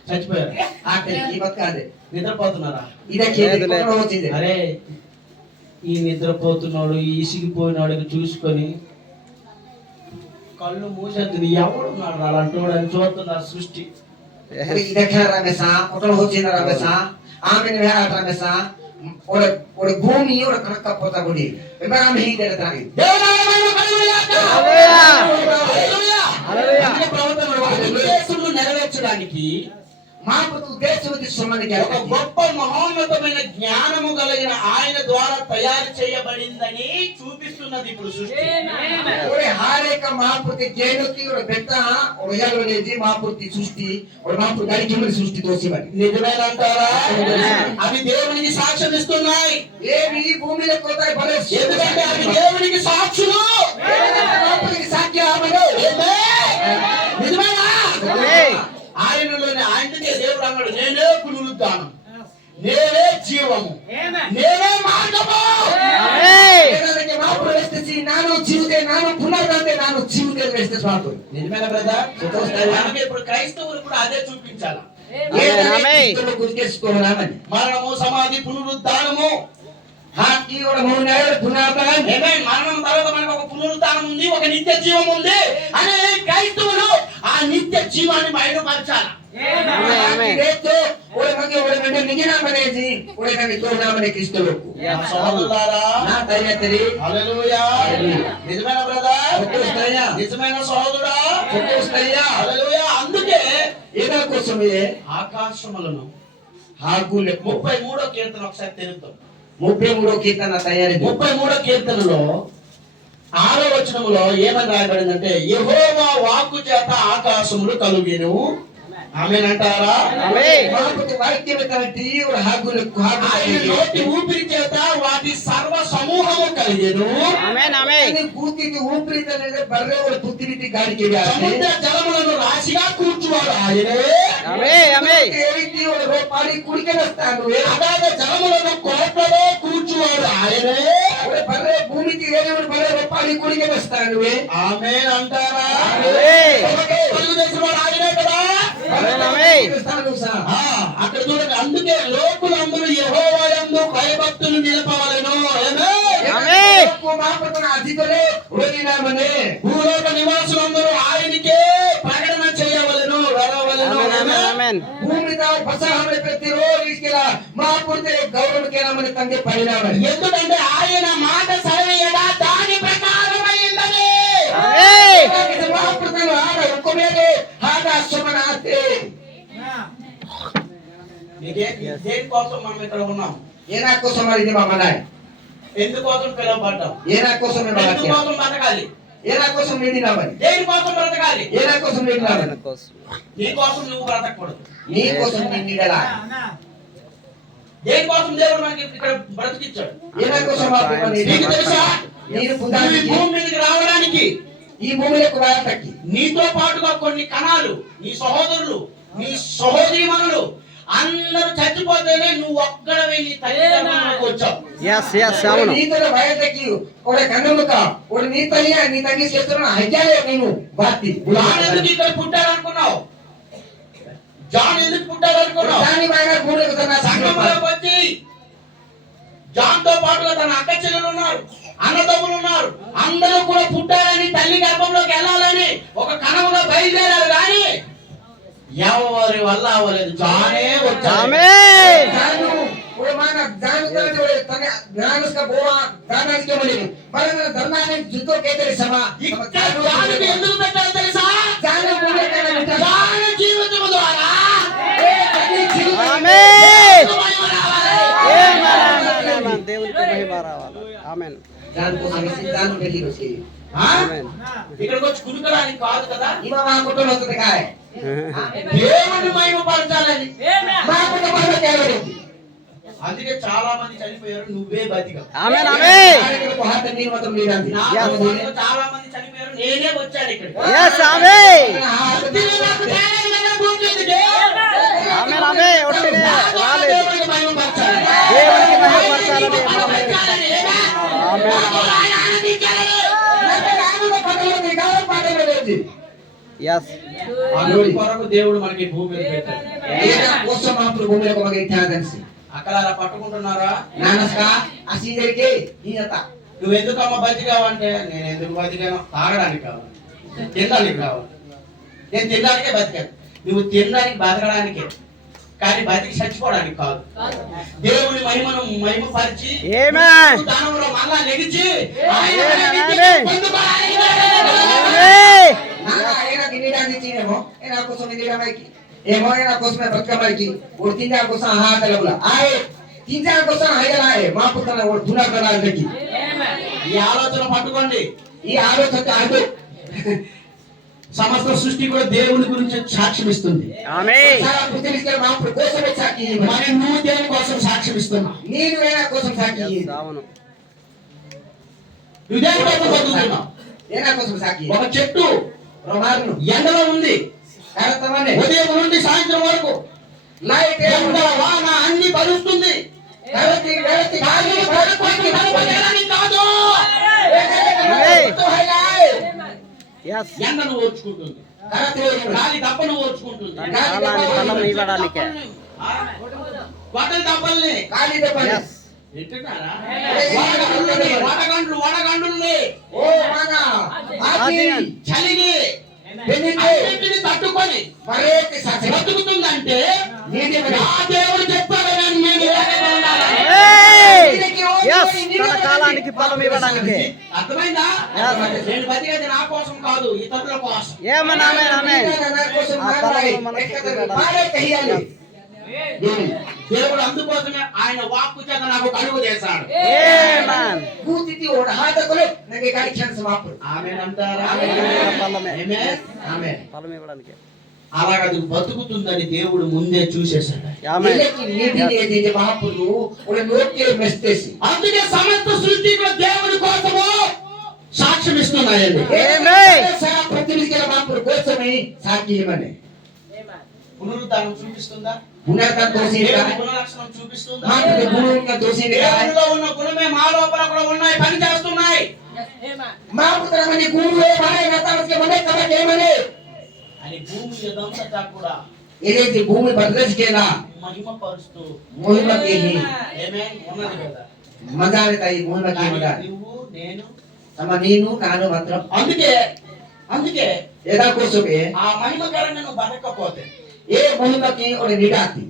చచ్చిపోయారు. आखिर की बात कर दे నిద్రపోతున్నారా? इधर खेल को होती है అరే ఈ నిద్రపోతున్నాడు ఈ ఇసిగిపోయినాడు చూసుకొని కళ్ళు మూసేస్తుంది. ఎవడున్నాడు అలాంటి వాడు అని చూస్తున్నారు సృష్టి. ओरे इधर खेल रहा में सा ओटल होती ना रहा में सा आमेन में आ रहा में सा ओरे ओरे भूमि ओरे कनक पोता गुडी एबार हम ही दे रहा है హల్లెలూయా హల్లెలూయా అందుకే ప్రవర్తన వాడి ఉద్దేశములు నెరవేర్చడానికి మాకు ఉద్దేశం సంబంధించి ఒక గొప్ప మహోన్నతమైన జ్ఞానము కలిగిన ఆయన ద్వారా తయారు చేయబడిందని చూపిస్తున్నది ఇప్పుడు సృష్టి. ओरे हर एक महापुरुष जैनोती और बेटा और यार ने जी महापुरुष सृष्टि और महापुरुष गाड़ी की सृष्टि दोषी बनी నిజమేనంటారా? అవి దేవునికి సాక్ష్యం ఇస్తున్నాయి. ये भी भूमि में कोता है भले ఎందుకంటే అవి దేవునికి సాక్షులు. महापुरुष साक्ष्य आमने నిజమేనా? ఆమేన్ ఆయనలోనే ఆయనకే దేవుడు అన్నాడు, నేనే పునరుద్ధానం, నేనే జీవము, నేనే మార్గము. ఆమేన్ के महापुरुष से नानो जीवते नानो पुनर्जन्मे नानो जीवते वेस्ट स्वातो నిజమేనా బ్రదర్? అందుకే ఇప్పుడు క్రైస్తవులు కూడా అదే చూపించాలి. ये आमेन। तो कुछ के इसको नाम మరణము సమాధి పునరుద్ధానము. हां की और मोने पुनर्जन्म ఆమేన్. మరణం తర్వాత మనకు ఒక పునరుద్ధానం ఉంది, ఒక నిత్య జీవం ఉంది అనే క్రైస్తవులు ఆ నిత్య జీవాన్ని బయలుపరచాలి. ఆమేన్ ఆమేన్ देखो और मगे और मगे निगे नाम ने जी और कभी तो नाम ने क्रिस्त लोग నా సహోదరులారా, ना तैयार तेरी హల్లెలూయా. నిజమైన బ్రదర్, फोकस तैयार నిజమైన సహోదరుడా, फोकस तैयार హల్లెలూయా. అందుకే एदा को समय ఆకాశములను हाकू ले 33వ కీర్తన ఒకసారి తెలుద్దాం. 33 कीर्तन तैयार 33వ కీర్తనలో 6వ వచనములో ఏమని రాయబడిందంటే, యెహోవా వాక్కు చేత ఆకాశములు కలుగెను. ఆమేన్ అంటారా? ఆమేన్ महापुरुष वाक्य में कहती और हाकू ले ఆయన నోటి ఊపిరి చేత వాటి సర్వ సమూహము కలిగెను. ఆమేన్ ఆమేన్ पूती की ऊपरी तने बर्रे और पृथ्वी की गाड़ी के आते సముద్ర జలములను రాశిగా కూర్చువాడు ఆయనే. ఆమేన్ ఆమేన్ ఏవిటి और रो पानी कुड़ी के नस्ता हुए అగాధ జలములను కోటలో కూర్చువాడు ఆయనే. और बर्रे भूमि की एरिया और बर्रे रो पानी कुड़ी के नस्ता हुए ఆమేన్ అంటారా? ఆమేన్ తెలుగుదేశం వాడు ఆయనే కదా. ఆమేన్ ఆమేన్ ఆ, అక్కడ చూడండి, అందుకే లోకులందరూ యెహోవా యందు భయభక్తులు నిలపవలెను. ఆమేన్. ఆమేన్ को महापतन अधिकले होली ना मने భూలోక నివాసులందరూ ఆయనకే ప్రకటన చేయవలెను, వెళ్ళవలెను. ఆమేన్ ఆమేన్ ఆమేన్. ఆమేన్ भूमि का बसा हमने प्रतिरोध इसकेला महापुरुष गौरव के नाम ने तंगे परिणाम है ఎందుకంటే ఆయన మాట సరైనదా దాని ప్రకారమైందని. ఆమేన్ इस महापुरुष ने आगा हुक्म है आगा सुमनाते దేనికోసం మనం ఇక్కడ ఉన్నాం? ఏనా కోసం మరి ఇది మమ్మనాయ్ ఎందుకోసం పిలువబడ్డాం? ఏనా కోసం మేము బతకాలి ఎందుకోసం బతకాలి? ఏనా కోసం నిడినా మరి దేనికోసం బ్రతకాలి? ఏనా కోసం నిడినా మరి నీకోసం నువ్వు బ్రతకూడదు. నీ కోసం నిడిలా దేనికోసం దేవుడు మనకి ఇక్కడ బ్రతికిచ్చాడు? ఏనా కోసం మాకు మరి నీకు తెలుసా? నీరు నువ్వు ఈ పుదానికి భూమి మీదకి రావడానికి ఈ భూమిలోకి రాయటకి నీతో పాటుగా కొన్ని కణాలు, నీ సహోదరులు, నీ సహోదరీమణులు అందరూ చచ్చిపోతేనే నువ్వు ఒక్కడవే నీ తల్లి గర్భంలోకి వచ్చావు. ఎస్ అవును నీతల బయటకి ఒక కన్నుముక ఒక నీ తల్లి చేస్తున్న హజ్జాలే నేను బాతి జాన్ ఎందుకు ఇక్కడ పుట్టాలనుకున్నావు? జాన్ ఎందుకు పుట్టాలనుకున్నావు? దాని పైన కూడకు తన సంగమంలోకి వచ్చి జాన్ తో పాటుగా తన అక్క చెల్లెలు ఉన్నారు, అన్నదమ్ములు ఉన్నారు, అందరూ కూడా పుట్టాలని తల్లి గర్భంలోకి వెళ్ళాలని ఒక కనముగా బయలుదేరారు. కానీ ఎవరి వల్ల అవ్వలేదు. జానే వచ్చాడు. ఆమేన్ जानु वो माना जानु तने तने ज्ञान उसका बोवा दाना के बोले पर धरना ने जुतो कहते समा ఇక్కడ జానుకి ఎందుకు పెట్టారు తెలుసా? जानु बोले कहना बेटा జాను జీవితం ద్వారా ए कभी जीव ఆమేన్ మహిమ రావాలి. ఆమేన్ దేవునికి మహిమ రావాలి ఆమేన్ जान को समझ जानु बेली रोसे ఆ? ఆమేన్ ఇక్కడికి వచ్చి కునుకడానికి కాదు కదా, इमा मा को तो होता है దేవుని మహిమ పరచాలని. मा को तो बात क्या करे అందుకే చాలా మంది చనిపోయారు, నువ్వే బతికావు. ఆమేన్ ఆమేన్ को हाथ नहीं मतलब नहीं నా डालती కుటుంబంలో చాలా మంది చనిపోయారు, నేనే వచ్చాను ఇక్కడికి. ఎస్ ఆమేన్ దీని నాకు తేడా లేదా భూమి మీదకి? ఆమేన్ ఆమేన్ ఒట్టినే నా ద్వారా రాలేదు దేవునికి మహిమ పరచాలి. దేవునికి మహిమ పరచాలని పరచాలని, ఏమే? ఆమేన్. నా ద్వారా ఆయన ఆనందించాలని. ఎస్ అందుకు కొరకు దేవుడు మనకి భూమి మీద పెట్టాడు. అక్కలారా పట్టుకుంటున్నారా? నువ్వు ఎందుకమ్మ బతికావంటే, నేను ఎందుకు బతికాను? తాగడానికి కావాలి, తినడానికి కావాలి. నేను తినడానికే బతికాను. నువ్వు తినడానికి బతకడానికే, కానీ బతికి చచ్చిపోవడానికి కాదు. దేవుని మహిమను మహిమపరిచి ఆమేన్ దానంలో మళ్ళా లెగిచి ఆయన ఆమేన్. నిత్యం పొందుకోవడానికి. ఈ ఆలోచన పట్టుకోండి. ఈ ఆలోచన ఆడు సమస్త సృష్టి కూడా దేవుని గురించి సాక్ష్యం ఇస్తుంది. ఆమేన్ సారా పృథ్వీకి మాపు కోసమే సాక్షి మరి నువ్వు దేవుని కోసం సాక్ష్యం ఇస్తున్నావు. నేను వేనా కోసం సాక్షి అవును నువ్వు దేని కోసం బతుకుతున్నావు? ఏనా కోసం సాక్షి ఒక చెట్టు ప్రమాదం ఎండలో ఉంది, కరతమనే ఉదయం నుండి సాయంత్రం వరకు లైట్ ఎండ వాన అన్ని భరిస్తుంది. కరతి కరతి కానీ పడుకొని నిలబడడానికి కాదు, तो है लाए ఎస్ ఎండను ఓర్చుకుంటుంది, కరతి గాలి దప్పను ఓర్చుకుంటుంది. తన కాలాన్ని ఫలం ఇవ్వడానికే గొడ్డలి దప్పల్ని काली तो पर ఎస్ వింటున్నారా? వడగండ్రుల్ని ओ माना आदि ఆది చలిని बेनिते అన్నిటిని తట్టుకొని परे के साथ బతుకుతుందంటే नीति में నా దేవుడు చెప్పాడని నేను లేకుండా ఉండాలి. ఎస్ తన కాలానికి ఫలం ఇవ్వడానికే అర్థమైందా? Yes. నేను బతికేది నా కోసం కాదు, ఇతరుల కోసం. ఏమన్నా ఆమేన్ ఆమేన్ ఆ ఫలం మనకి मारे कहीं आले దేవుడు అందుకోసమే ఆయన వాక్కు చేత నాకు కలుగు చేశాడు. ఆమేన్ కూతితి ఓడ హాత కొలే నగే గాడి ఛాన్స్ మాపు ఆమేన్ అంటారా? ఫలమే ఆమేన్. ఆమేన్. ఫలం ఇవ్వడానికే అలాగది బతుకుతుందని దేవుడు ముందే చూసేశాడు. ఆమేన్ ఇల్లకి నీతి ఏది మహాపురు ఓడ నోటే మెస్తేసి అందుకే సమస్త సృష్టి కూడా దేవుడి కోసము సాక్ష్యం ఇస్తున్నాయండి. ఆమేన్ సారా ప్రతినిధికి మహాపురు కోసమే సాక్షి ఇవ్వనే పునరుద్ధానం చూపిస్తుందా? పునర్కం దోషిగా దేవుని గుణలక్షణం చూపిస్తుందా? మాకు గుణంగా దోషిగా దేవునిలో ఉన్న గుణమే మా లోపల కూడా ఉన్నాయి, పని చేస్తున్నాయి. మాపుత్రమని గురువే మారే నతమకి మనే కమకే మనే అని భూమి ఇదంతా కూడా ఏదైతే భూమి బదలసికేలా మహిమ పరుస్తూ మహిమకి ఆమేన్ ఉన్నది కదా. మజానితాయి మహిమకి కానీ మజా నువ్వు నేను తమ నేను కాను మాత్రం అందుకే ఏదా కోసమే ఆ మహిమకరంగా నువ్వు బతకపోతే ఏ మహిమకి ఒక నిడాతి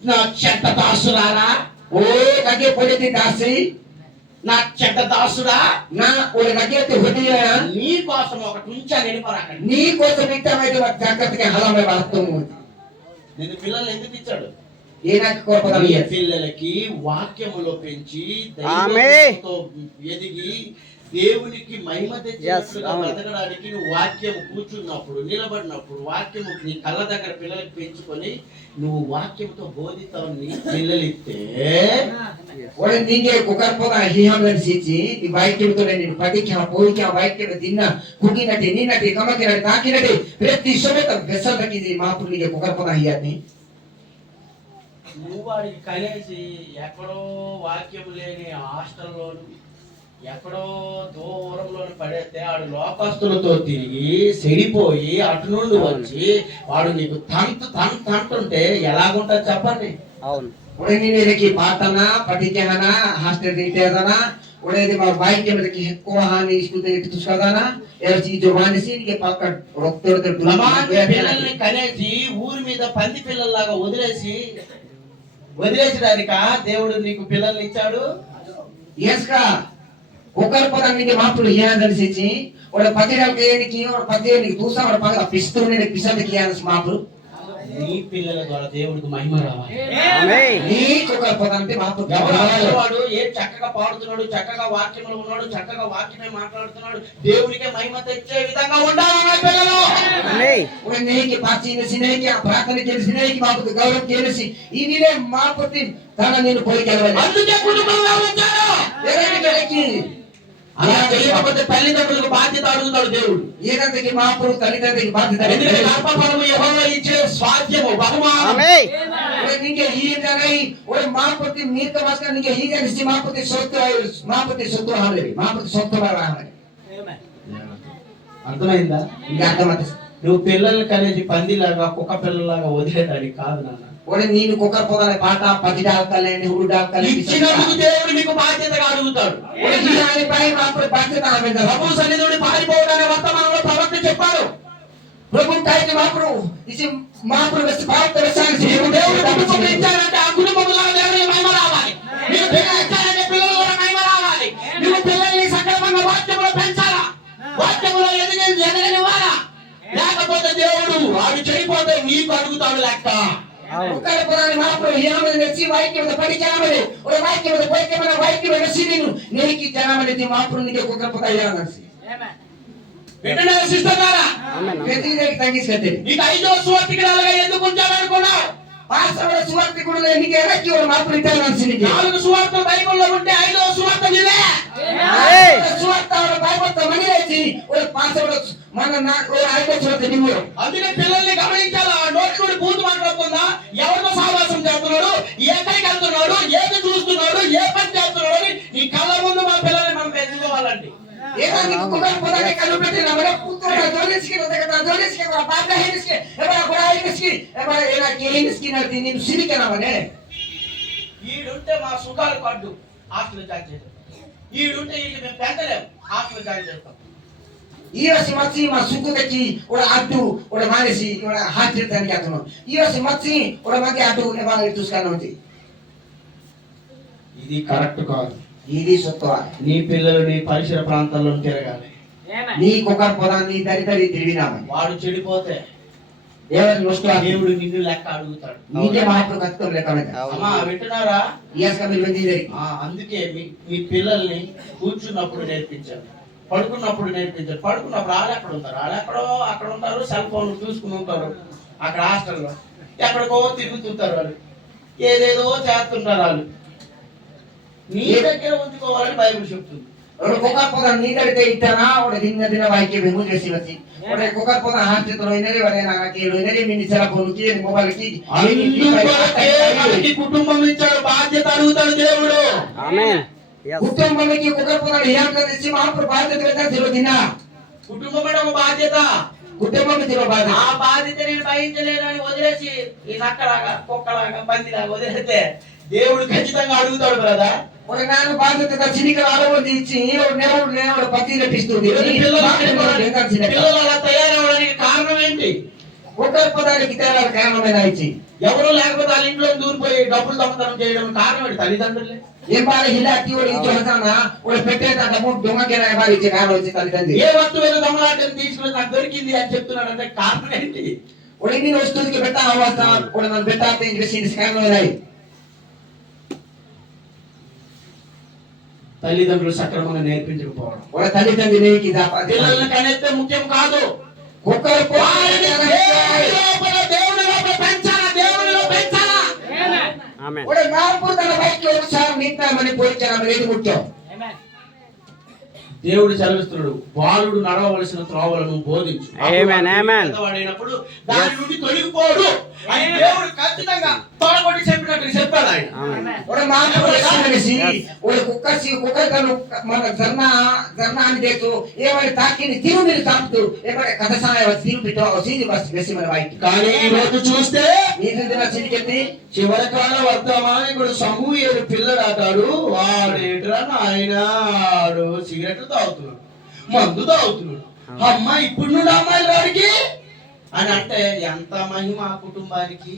నా చెడ్డ దాసురారా, ఓ నగే పొడితి దాసి నా చెడ్డ దాసురా, నా ఒక నగేతి హృదయ నీ కోసం ఒకటి ఉంచా నిలపరాకండి. నీ కోసం ఇష్టమైతే జాగ్రత్తగా హలమే వాస్తవం నేను పిల్లలు ఎందుకు ఇచ్చాడు? ఏనాకి కోపదాలి నీ పిల్లలకి వాక్యములో పెంచి ఆమేన్. దైవత్వంతో ఎదిగి దేవునికి మహిమ తెచ్చినట్లుగా అవును. బ్రతకడానికి నువ్వు వాక్యం కూర్చున్నప్పుడు నిలబడినప్పుడు వాక్యము నీ కళ్ళ దగ్గర పిల్లలకి పెంచుకొని నువ్వు వాక్యంతో బోధితావు. నీ పిల్లలిస్తే ಒಳ್ಳೆ ನಿಂಗೆ ಕುಕರ್ಪದ ಹಿಹಾಮನ್ ಸಿಚ್ಚಿ ಈ ವಾಕ್ಯతో నేను పఠించిన పోయిక వాక్యం తిన్న కుగినటి నిన్నటి కమకినటి తాకినటి ప్రతి సಮೇತ ಬೆಸದಕಿದಿ ಮಾಪುಲಿಗೆ ಕುಕರ್ಪದ ಹಿಯಾತಿ నువ్వు వాడికి కనేసి ఎక్కడో వాక్యం లేని హాస్టల్లోను ఎక్కడో దూరంలోని పడేస్తే వాడు లోకస్తులతో తిరిగి చెడిపోయి అటు నుండి వచ్చి వాడు నీకు తంటుంటే ఎలాగుంటుంది చెప్పండి. అవును. उड़े नीने की पातना पटी के हना हास्टर दीते दाना उड़े दे मार बाइक के मतलब की को हानि इसको दे तुस्का दाना ये चीज जो वानी सी के पकड़ रोकते रोकते పిల్లల్ని కనేసి ఊరి మీద పంది పిల్లల్లాగా వదిలేసడానిక దేవుడు నీకు పిల్లల్ని ఇచ్చాడు. यसका ओकर पर अन्य के मापुल यहाँ दल से ची और पति डाल के नहीं किया और पति ने दूसरा और पकड़ा पिस्तौल ने पिसा दे किया इस मापुल నీ పిల్లల ద్వారా దేవుడికి మహిమ రావాలి. ఆమేన్. నీ ఓकर पर अन्य मापुल వాడు ఏ చక్కగా పాడుతున్నాడు, చక్కగా వాక్యంలో ఉన్నాడు, చక్కగా వాక్యమే మాట్లాడుతున్నాడు, దేవుడికే మహిమ తెచ్చే విధంగా ఉండాలి మన పిల్లలు. ఆమేన్. उड़े नहीं के पाची ने सिने के प्रार्थना के सिने की मापुल गौरव के ने इनीले मापुती ताना నేను పోయి కలవాలి. అందుకే కుటుంబంలో వచ్చారు. ఏరేకి అలా చేయకపోతే తల్లిదండ్రులకు బాధ్యత అడుగుతాడు దేవుడు. ఏదంతకి మాపురు తల్లిదండ్రులకి బాధ్యత. ఎందుకంటే గర్భఫలము యెహోవా ఇచ్చే స్వాస్థ్యము బహుమానం. ఆమేన్. నీకే ఈ జనై ఓయ్ మాపుతి మీత మాస్క నీకే ఈ జనసి మాపుతి సొత్తు హాలే మాపుతి సొత్తు రావాలి. అర్థమైందా? ఇంకా అర్థమైంది. నువ్వు పిల్లల్ని కనేసి పందిలాగా కుక్క పిల్లలాగా వదిలేదానికి కాదు నాన్న. ఓడే నేను కుక్కర్ పోదానే పాట పది డాల్కలేని హుడు డాల్కలేని ఇచ్చినందుకు దేవుడు మీకు బాధ్యతగా అడుగుతాడు. ఓడే ఈ ఆయన పై మాపురు బాధ్యత ఆమె ప్రభు సన్నిధిని పారిపోవడానికి వర్తమానంలో ప్రవక్త చెప్పాడు. ప్రభు కాయకి మాపురు ఇసి మాపురు వెస్ భారత వెసాలి దేవుడు కుటుంబం ఇచ్చారంటే ఆ కుటుంబంలో దేవుని మహిమ రావాలి. మీరు పిల్లలు ఇచ్చారంటే పిల్లలు కూడా మహిమ రావాలి. నువ్వు పిల్లల్ని సక్రమంగా వాక్యంలో పెంచాలా, వాక్యంలో ఎదగనివ్వాలా. లేకపోతే దేవుడు వాడు చెడిపోతే నీకు అడుగుతాడు లెక్క. కుక్కర్ పోదానే మాపురు యామని నెసి వాక్యం పడి చామని ఓడే వాక్యం పోయికమన వాక్యం నెసి నీకి జనమని మాపురు నీకే కుక్కర్ పోదాయా నసి వింటున్నారా సిస్టర్ గారా? ప్రతిదరికి తగ్గిస్తే నీకు 5వ సువార్తికురాలుగా ఎందుకు ఉంచాలనుకున్నావు? పాస్టర్ సువార్తికుడు నీకే ఎలక్కి ఓ మాపురు ఇట్లా నసి నీకే 4 సువార్తలు బైబిల్లో ఉంటే 5వ సువార్త నీవే. సువార్త బైబిల్తో మనిలేచి ఓ పాస్టర్ మన నా ఓ ఐదో సువార్త నీవు. అందుకే పిల్లల్ని గమనించాలా. నోటి నుండి బూతు మాట్లాడుతుందా, ఎవరితో సహవాసం చేస్తున్నాడు, ఎక్కడికి వెళ్తున్నాడు, ఏది చూస్తున్నాడు, ఏ పని చేస్తున్నాడు అని నీ కళ్ళ ముందు మా పిల్లల్ని మనం పెంచుకోవాలండి. ఏదానికి కుక్కర్ పోదానే కళ్ళు పెట్టి నమర పుత్రుడు జోలిస్కి నదక జోలిస్కి బాట హేనిస్కి ఎబర కొడాయిస్కి ఎబర ఏనా కేనిస్కి నది నేను సిరికనమనే. ఈడుంటే మా సుఖాలు పడ్డు హాస్టల్ జాయిన్ చేస్తాం. ఈడుంటే వీళ్ళకి మేము పెంచలేము, హాస్టల్ జాయిన్ చేస్తాం. ఈరోజు మచ్చి మా సుక్కుకి ఒక అడ్డు ఒక మానేసి ఒక హార్ట్ దానికి అతను ఈరోజు మచ్చి ఒక మంది అడ్డు బాగా చూసుకొని ఉంది. ఇది కరెక్ట్ కాదు. ఇది సొత్తు నీ పిల్లలు నీ పరిసర ప్రాంతాల్లో తిరగాలి. నీ కుక్కర్ పోదా నీ దరిదరి తిరిగినామని వాడు చెడిపోతే ఎవరు నొస్తు దేవుడు నిన్ను లెక్క అడుగుతాడు. నీకే మాత్రం కష్టం లెక్క అమ్మా వింటున్నారా? అందుకే మీ పిల్లల్ని కూర్చున్నప్పుడు నేర్పించారు, పడుకున్నప్పుడు నేర్పించారు. పడుకున్నప్పుడు వాళ్ళు ఎక్కడ ఉంటారు, వాళ్ళు ఎక్కడో అక్కడ ఉంటారు, సెల్ ఫోన్లు చూసుకుని ఉంటారు. అక్కడ హాస్టల్లో ఎక్కడికో తిరుగుతుంటారు, వాళ్ళు ఏదేదో చేస్తుంటారు. వాళ్ళు నీ దగ్గర ఉంచుకోవాలని బైబిల్ చెప్తుంది. కుక్కర్ పోదా నీ దరితే ఇట్టానా ఒక దిన దిన వాయికి బెంగు చేసి వచ్చి ఒక కుక్కర్ పోదా హార్ట్ లోయినరి వడేనాకి లోయినరి మిని సెల్ ఫోన్కి మొబైల్కి కుటుంబం ఇచ్చాడు, బాధ్యత అడుగుతాడు దేవుడు. ఆమేన్. కుటుంబానికి కుక్కర్ పోదా హియాంక తెచ్చి మాపురు బాధ్యత పెట్టా తిరుదిన కుటుంబం అంటే ఒక బాధ్యత. కుటుంబం తిరువ బాధ్యత. ఆ బాధ్యత నేను భరించలేను అని వదిలేసి ఈ నక్కలాగా కుక్కలాగా పందిలాగా వదిలేస్తే దేవుడు ఖచ్చితంగా అడుగుతాడు కదా. ఒక నాన్న బాధ్యత చినికలు ఆడవది ఇచ్చి నేవుడు పత్తి నటిస్తుంది. పిల్లలు అలా తయారవడానికి కారణం ఏంటి? కుక్కర్ పోదానికి తేడా కారణమైన ఇచ్చి ఎవరు లేకపోతే వాళ్ళ ఇంట్లో దూరిపోయి డబ్బులు దొంగతనం చేయడం కారణం ఏంటి? తల్లిదండ్రులే. ఏం బాగా హిలాకి వాడు ఇచ్చి వస్తానా వాడు పెట్టేట డబ్బు దొంగకేనా బాగా ఇచ్చే కారణం వచ్చి తల్లిదండ్రి ఏ వస్తువు దొంగలాంటిని తీసుకుని నాకు దొరికింది అని చెప్తున్నాడు అంటే కారణం ఏంటి? వాడు నేను వస్తువుకి పెట్టా అవస్థ వాడు నన్ను పెట్టాలి చేసి కారణం. తల్లిదండ్రులు సక్రమంగా నేర్పించకపోవడం. వాడు తల్లిదండ్రి పిల్లల్ని కనెత్తే ముఖ్యం కాదు. కుక్కర్ ఆమేన్. మార్పు తన బయటలో ఒకసారి నింటామని పోయించామని ముఖ్యం. దేవుడు సెలవిస్తున్నాడు, బాలుడు నడవవలసిన త్రోవలను బోధించు. Amen, amen. పెద్దవాడైనప్పుడు దాని నుండి తొలగిపోడు అని దేవుడు ఖచ్చితంగా తొడగొట్టి చెప్పినట్టు చెప్పాడు ఆయన. और मां को ऐसी और कुकर का मन जरना అని देखो ఏమని తాకిని తిరుమిరి తాకుతూ ఏమని కథసాయ తిరు పిటో సీది బస్ వేసి మన వైట్ కానీ ఈ రోజు చూస్తే ఈ దిన సిరికెత్తి చివరి కాల వర్తమానికుడు సమూయేలు పిల్లడాటాడు. వాడేట్రా నాయన, ఆడు సిగరెట్లు తాగుతున్నాడు, మందు తాగుతున్నాడు. అమ్మ ఇప్పుడు నుండి అమ్మాయిలు వాడికి అని అంటే ఎంత మహిమ ఆ కుటుంబానికి.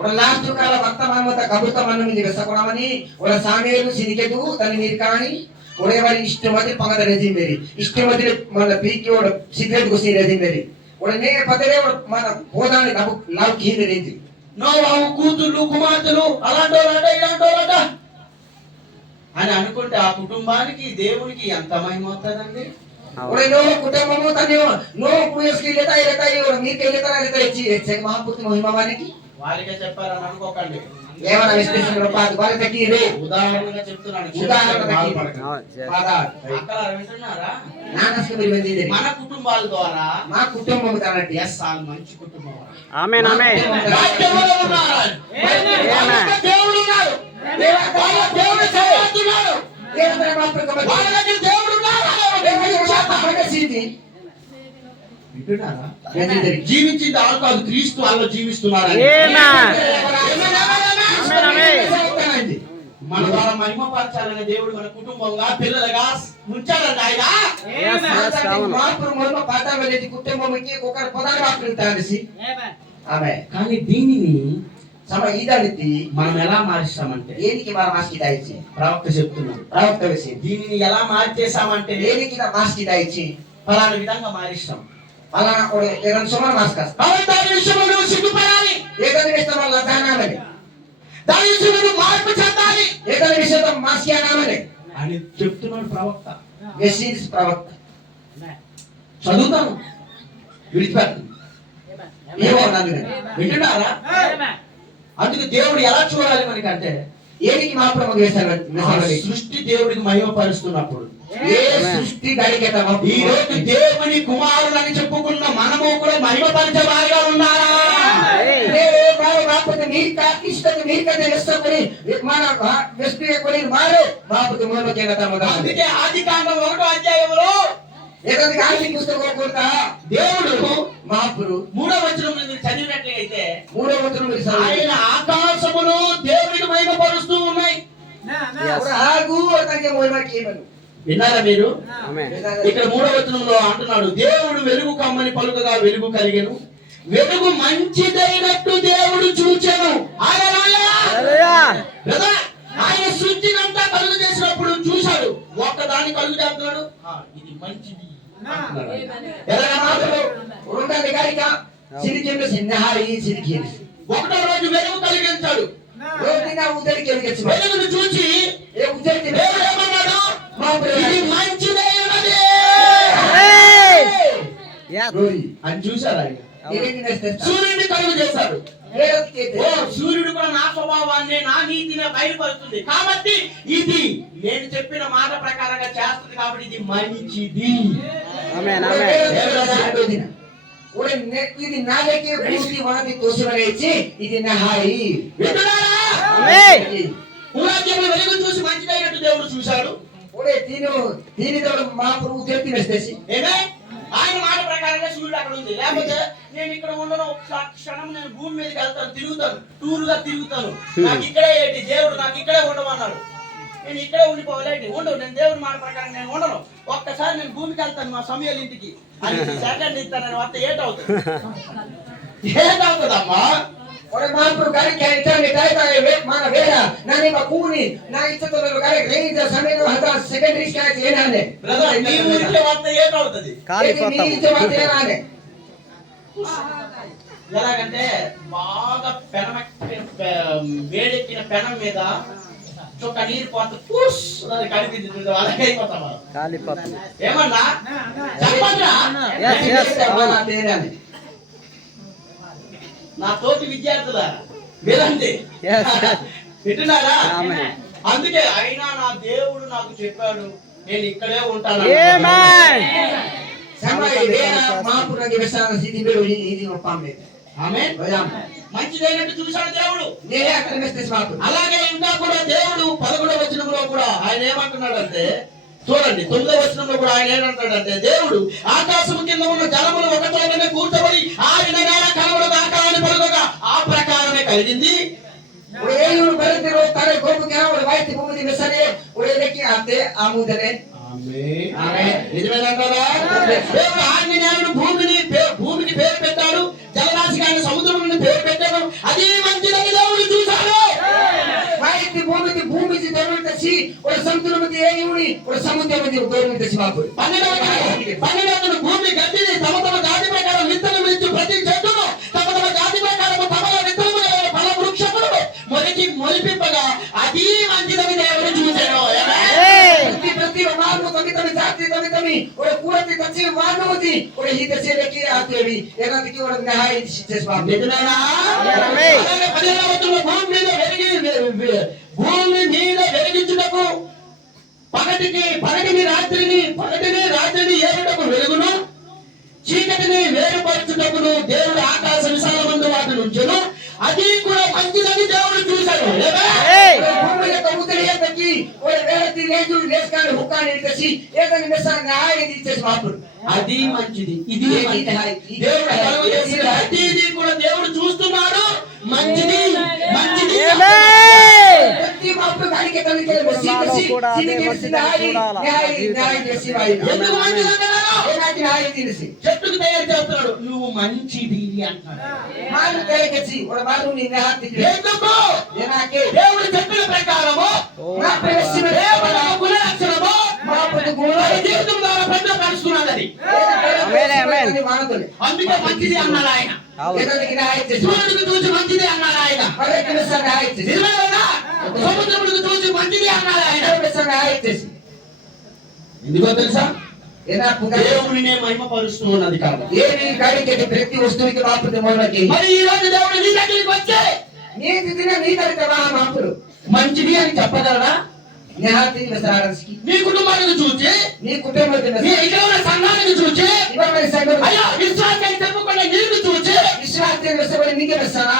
और लास्ट काल वर्तमान में कबूतर मन में जैसा कोणामनी और सामेल सिनिकेतु तन नीर कहानी और ये वाली इष्टमति पंगत रेजिम मेरी इष्टमति मन पीके और सिगरेट गुसी रेजिम मेरी और ने पतरे और मन बोधानी तब लाव खीर रेजिम నోవాహు కూతుళ్ళు కుమార్తెలు అలాంటోళ్ళట ఇలాంటోళ్ళట అని అనుకుంటే ఆ కుటుంబానికి దేవునికి ఎంత మహిమ అవుతుందండి. और नो कुटुंब में तने नो पुयस की लेता है और मीर के लेता है से महापुत्र महिमा वाले की వారికే చెప్పారని అనుకోకండి. ఏమన్నా విశ్లేషణ పాత వారి తక్కి రే ఉదాహరణగా చెప్తున్నాను. అక్కడ వింటున్నారా? నానస్కి మీరు వెందిది మన కుటుంబాల ద్వారా మా కుటుంబం తనటి ఎస్ ఆల్ మంచి కుటుంబం. ఆమేన్ ఆమేన్ వాక్యంలో ఉన్నారా? దేవుడు ఉన్నాడు. దేవుడు చేస్తున్నాడు. ఏమంటే మా ప్రకమ వాళ్ళ దగ్గర దేవుడు ఉన్నాడు. వింటున్నారా? జీవించింది వాళ్ళు కాదు, క్రీస్తు వాళ్ళు జీవిస్తున్నారు. మన ద్వారా మహిమపరచాలని దేవుడు మన కుటుంబంగా పిల్లలుగా ఉంచాడండి ఆయన. కుటుంబంకి ఒకరు పొదాలు వాడుతుంటారు. కానీ దీనిని సమయ ఇదానికి మనం ఎలా మార్చామంటే, దేనికి మన మాస్కి దాయిచి ప్రవక్త చెప్తున్నాడు. ప్రవక్త విషయం దీనిని ఎలా మార్చేసామంటే దేనికి నా మాస్కి దాయిచి ఫలానా విధంగా మారిస్తాం. అలా ఏదైనా సుమారు మాస్క్ కాబట్టి దాని విషయంలో నువ్వు సిగ్గుపడాలి, ఏదైనా విషయం వల్ల దానామని దాని విషయంలో నువ్వు మార్పు చెందాలి ఏదైనా విషయంలో మాస్కి అనామని అని చెప్తున్నాడు ప్రవక్త. మెసేజ్ ప్రవక్త చదువుతాను, విడిచిపెట్టాను. ఏమో నన్ను వింటున్నారా? అందుకే దేవుడు ఎలా చూడాలి మనకంటే, ఏనికి మా ప్రభు వేశారు సృష్టి దేవుడికి మహిమపరుస్తున్నప్పుడు ఏ సృష్టి గడికెట ఈ రోజు దేవుని కుమారులని చెప్పుకున్న మనము కూడా మహిమపరిచే వారిగా ఉన్నారా? బాపతి నీ కాకిష్టత నీ కథ వేసుకొని మన వేసుకొని మారు బాపతి మూలకే అందుకే ఆదికాండం 1వ అధ్యాయంలో ఏదైనా ఆర్థిక పుస్తకం కూడా దేవుడు మాపురు 3వ వచనంలో మీరు చదివినట్లయితే 3వ వచనం ఆయన ఆకాశములు దేవునికి మహిమపరుస్తూ ఉన్నాయి. ఆగు అతనికి మహిమకి ఏమను విన్నారా మీరు? ఆమేన్ ఇక్కడ 3వ వచనంలో అంటున్నాడు, దేవుడు వెలుగు కమ్మని పలుకగా వెలుగు కలిగెను, వెలుగు మంచిదైనట్టు దేవుడు చూచెను. హల్లెలూయా ఆయన సృష్టినంతా కలుగు చేసినప్పుడు చూశాడు, ఒక్కదాన్ని కలుగు చేస్తున్నాడు, ఇది మంచిది అంటున్నాడు. ఎలా మాటలు ఉండండి గారిక సిరికెందు సిన్నహారి సిరికెందు 1వ రోజు వెలుగు కలిగించాడు. రోజున ఉదరికి వెలిగించు వెలుగును చూసి ఏ ఉదరికి దేవుడు ఏమన్నాడు? ఇది మంచిదైనది అని చూశాడు ఆయన. సూర్యుడిని కలుగు చేశాడు. ఓ సూర్యుడు కూడా నా స్వభావాన్ని నా నీతిని బయలుపరుస్తుంది కాబట్టి ఇది నేను చెప్పిన మాట ప్రకారంగా చేస్తుంది కాబట్టి ఇది మంచిది. ఆమేన్ ఆమేన్ ఇది నాగకి పూర్తి వాటి తోసివలేచి ఇది నహాయి వింటున్నారా? ఆమేన్ పూర్వజన్మ వెలుగు చూసి మంచిదైనట్టు దేవుడు చూశాడు. ఒరే దీనితో మా ప్రభు తెలిపి వేసేసి ఏమే ఆయన మాట ప్రకారంగా సూర్యుడు అక్కడ ఉంది. లేకపోతే నేను ఇక్కడ ఉండను, క్షణం నేను భూమి మీదకి వెళ్తాను, తిరుగుతాను, టూరుగా తిరుగుతాను, నాకు ఇక్కడే ఏంటి, దేవుడు నాకు ఇక్కడే ఉండమన్నాడు, నేను ఇక్కడే ఉండిపోవాలేంటి, ఉండవు, నేను దేవుడి మాట ప్రకారం నేను ఉండను, ఒక్కసారి నేను భూమికి వెళ్తాను మా సమయాల ఇంటికి అని సెకండ్ ఇస్తాను వస్తే ఏటవుతుంది? ఏటవుతుందమ్మా? ఒరే మా ప్రభు గారి క్యారెక్టర్ ని మన వేర నాని మా కూని నా ఇచ్చతలో గారి రేంజ్ సమయం 1000 సెకండరీ స్కాచ్ ఏనానే బ్రదర్ నీ ఊరికే వస్తే ఏటవుతుంది? కాలిపోతాం. నీ ఇచ్చ వస్తే ఏనానే ఎలాగంటే బాగా వేడెక్కిన పెనం మీద చుక్క నీరు పోతే పుష్ అని కనిపించింది, అలాగే అయిపోతాం. కాలిపోతాం. ఏమన్నా చెప్పండి. నా తోటి విద్యార్థుల వినండి, Yes. వింటున్నారా? ఆమేన్. అందుకే అయినా నా దేవుడు నాకు చెప్పాడు, నేను ఇక్కడే ఉంటాను. Amen. Sama idea maapura ke besana sidi bero ini opamne. ఆమేన్. మంచిదైనట్టు చూశాడు దేవుడు. Nere akar mestes maapura. అలాగే ఇంకా కూడా దేవుడు 11వ వచనంలో కూడా ఆయన ఏమంటున్నాడంటే చూడండి 9వ వచనంలో కూడా ఆయన ఏమంటాడంటే దేవుడు ఆకాశము కింద ఉన్న జలములు ఒక చోటనే కూర్చబడి ఆరిన నేల కలవడు దాకా అని పలుకగా ఆ ప్రకారమే కలిగింది. Ore eyur beretiro tare gobu kya ore vaiti bumudi mesane ore leki ate amudane. ఆమేన్. ఆమేన్. నిజమేనంటారా? దేవుడు ఆరిన నేలను భూమికి పేరు పెట్టాడు. జలరాశికి ఆయన సముద్రమును పేరు పెట్టాడు. అది మంచిదని దేవుడు చూశాడు. Vaiti bumudi dormitasi ore samudramati eyuri ore samudramati dormitasi maapura. 12 భూమి గడ్డిని తమ జాతి ప్రకారం విత్తనం ఇచ్చు ప్రతి చెట్టును తమ జాతి ప్రకారం తమ విత్తనము గల ఫల వృక్షములు మొలిపింపగా అది మంచిదని దేవుడు చూశాడు. Prati marmu tami jati tami ore kurati tachi marmuti ore hite leki atevi enadiki ore nahai shiches babu. నిజమేనా? అలాగే 15వ వచనంలో భూమి మీద వెలిగించుటకు పగటిని రాత్రిని ఏడుటకు వెలుగును చీకటిని వేరుపరచుటకును దేవుడు ఆకాశ విశాలమందు వాటిని ఉంచెను. అది కూడా మంచిదని దేవుడు చూశాడు. Bhumi ka udari taki ore verati leju leskane hukane itasi edani mesana nahai shiches babu. అది మంచిది, ఇది మంచిది. దేవుడు కలుగు చేసిన ప్రతిదీ కూడా దేవుడు చూస్తున్నాడు. మంచిది. Prati maapura gadi ke tani ke messi sidi ke nahai desi vai. ఎందుకు మంచిది అంటున్నాడు? Enaki nahai desi. చెట్టుకు తయారు చేస్తున్నాడు. నువ్వు మంచిది అంటాడు. Maru tere kechi ore maru ni nahati. ఎందుకు? Enaki దేవుడు చెప్పిన ప్రకారము maapura messi దేవుడు గుణ లక్షణము maapura guna జీవితం ద్వారా ప్రజలు కలుస్తున్నాడని. అందుకే మంచిది అన్నాడు ఆయన. సూర్యుడికి చూసి మంచిది అన్నాడు ఆయన. నిజమే కదా? సముద్రముడికి చూసి మంచిది అన్నాడు ఆయన. ఎందుకో తెలుసా? దేవుడినే మహిమపరుస్తూ ఉన్నది కాబట్టి. ప్రతి వస్తువుకి మాపుడు మొదలకి మరి ఈ రోజు దేవుడు నీ దగ్గరికి వచ్చే మాపుడు మంచిది అని చెప్పగలరా? నీ కుటుంబానికి చూచి నీ కుటుంబం నీ ఇక్కడ ఉన్న సంఘానికి చూచి అయ్యా విశ్వాసం చెప్పకుండా నీకు చూచి విశ్వాసం నీకే వేస్తారా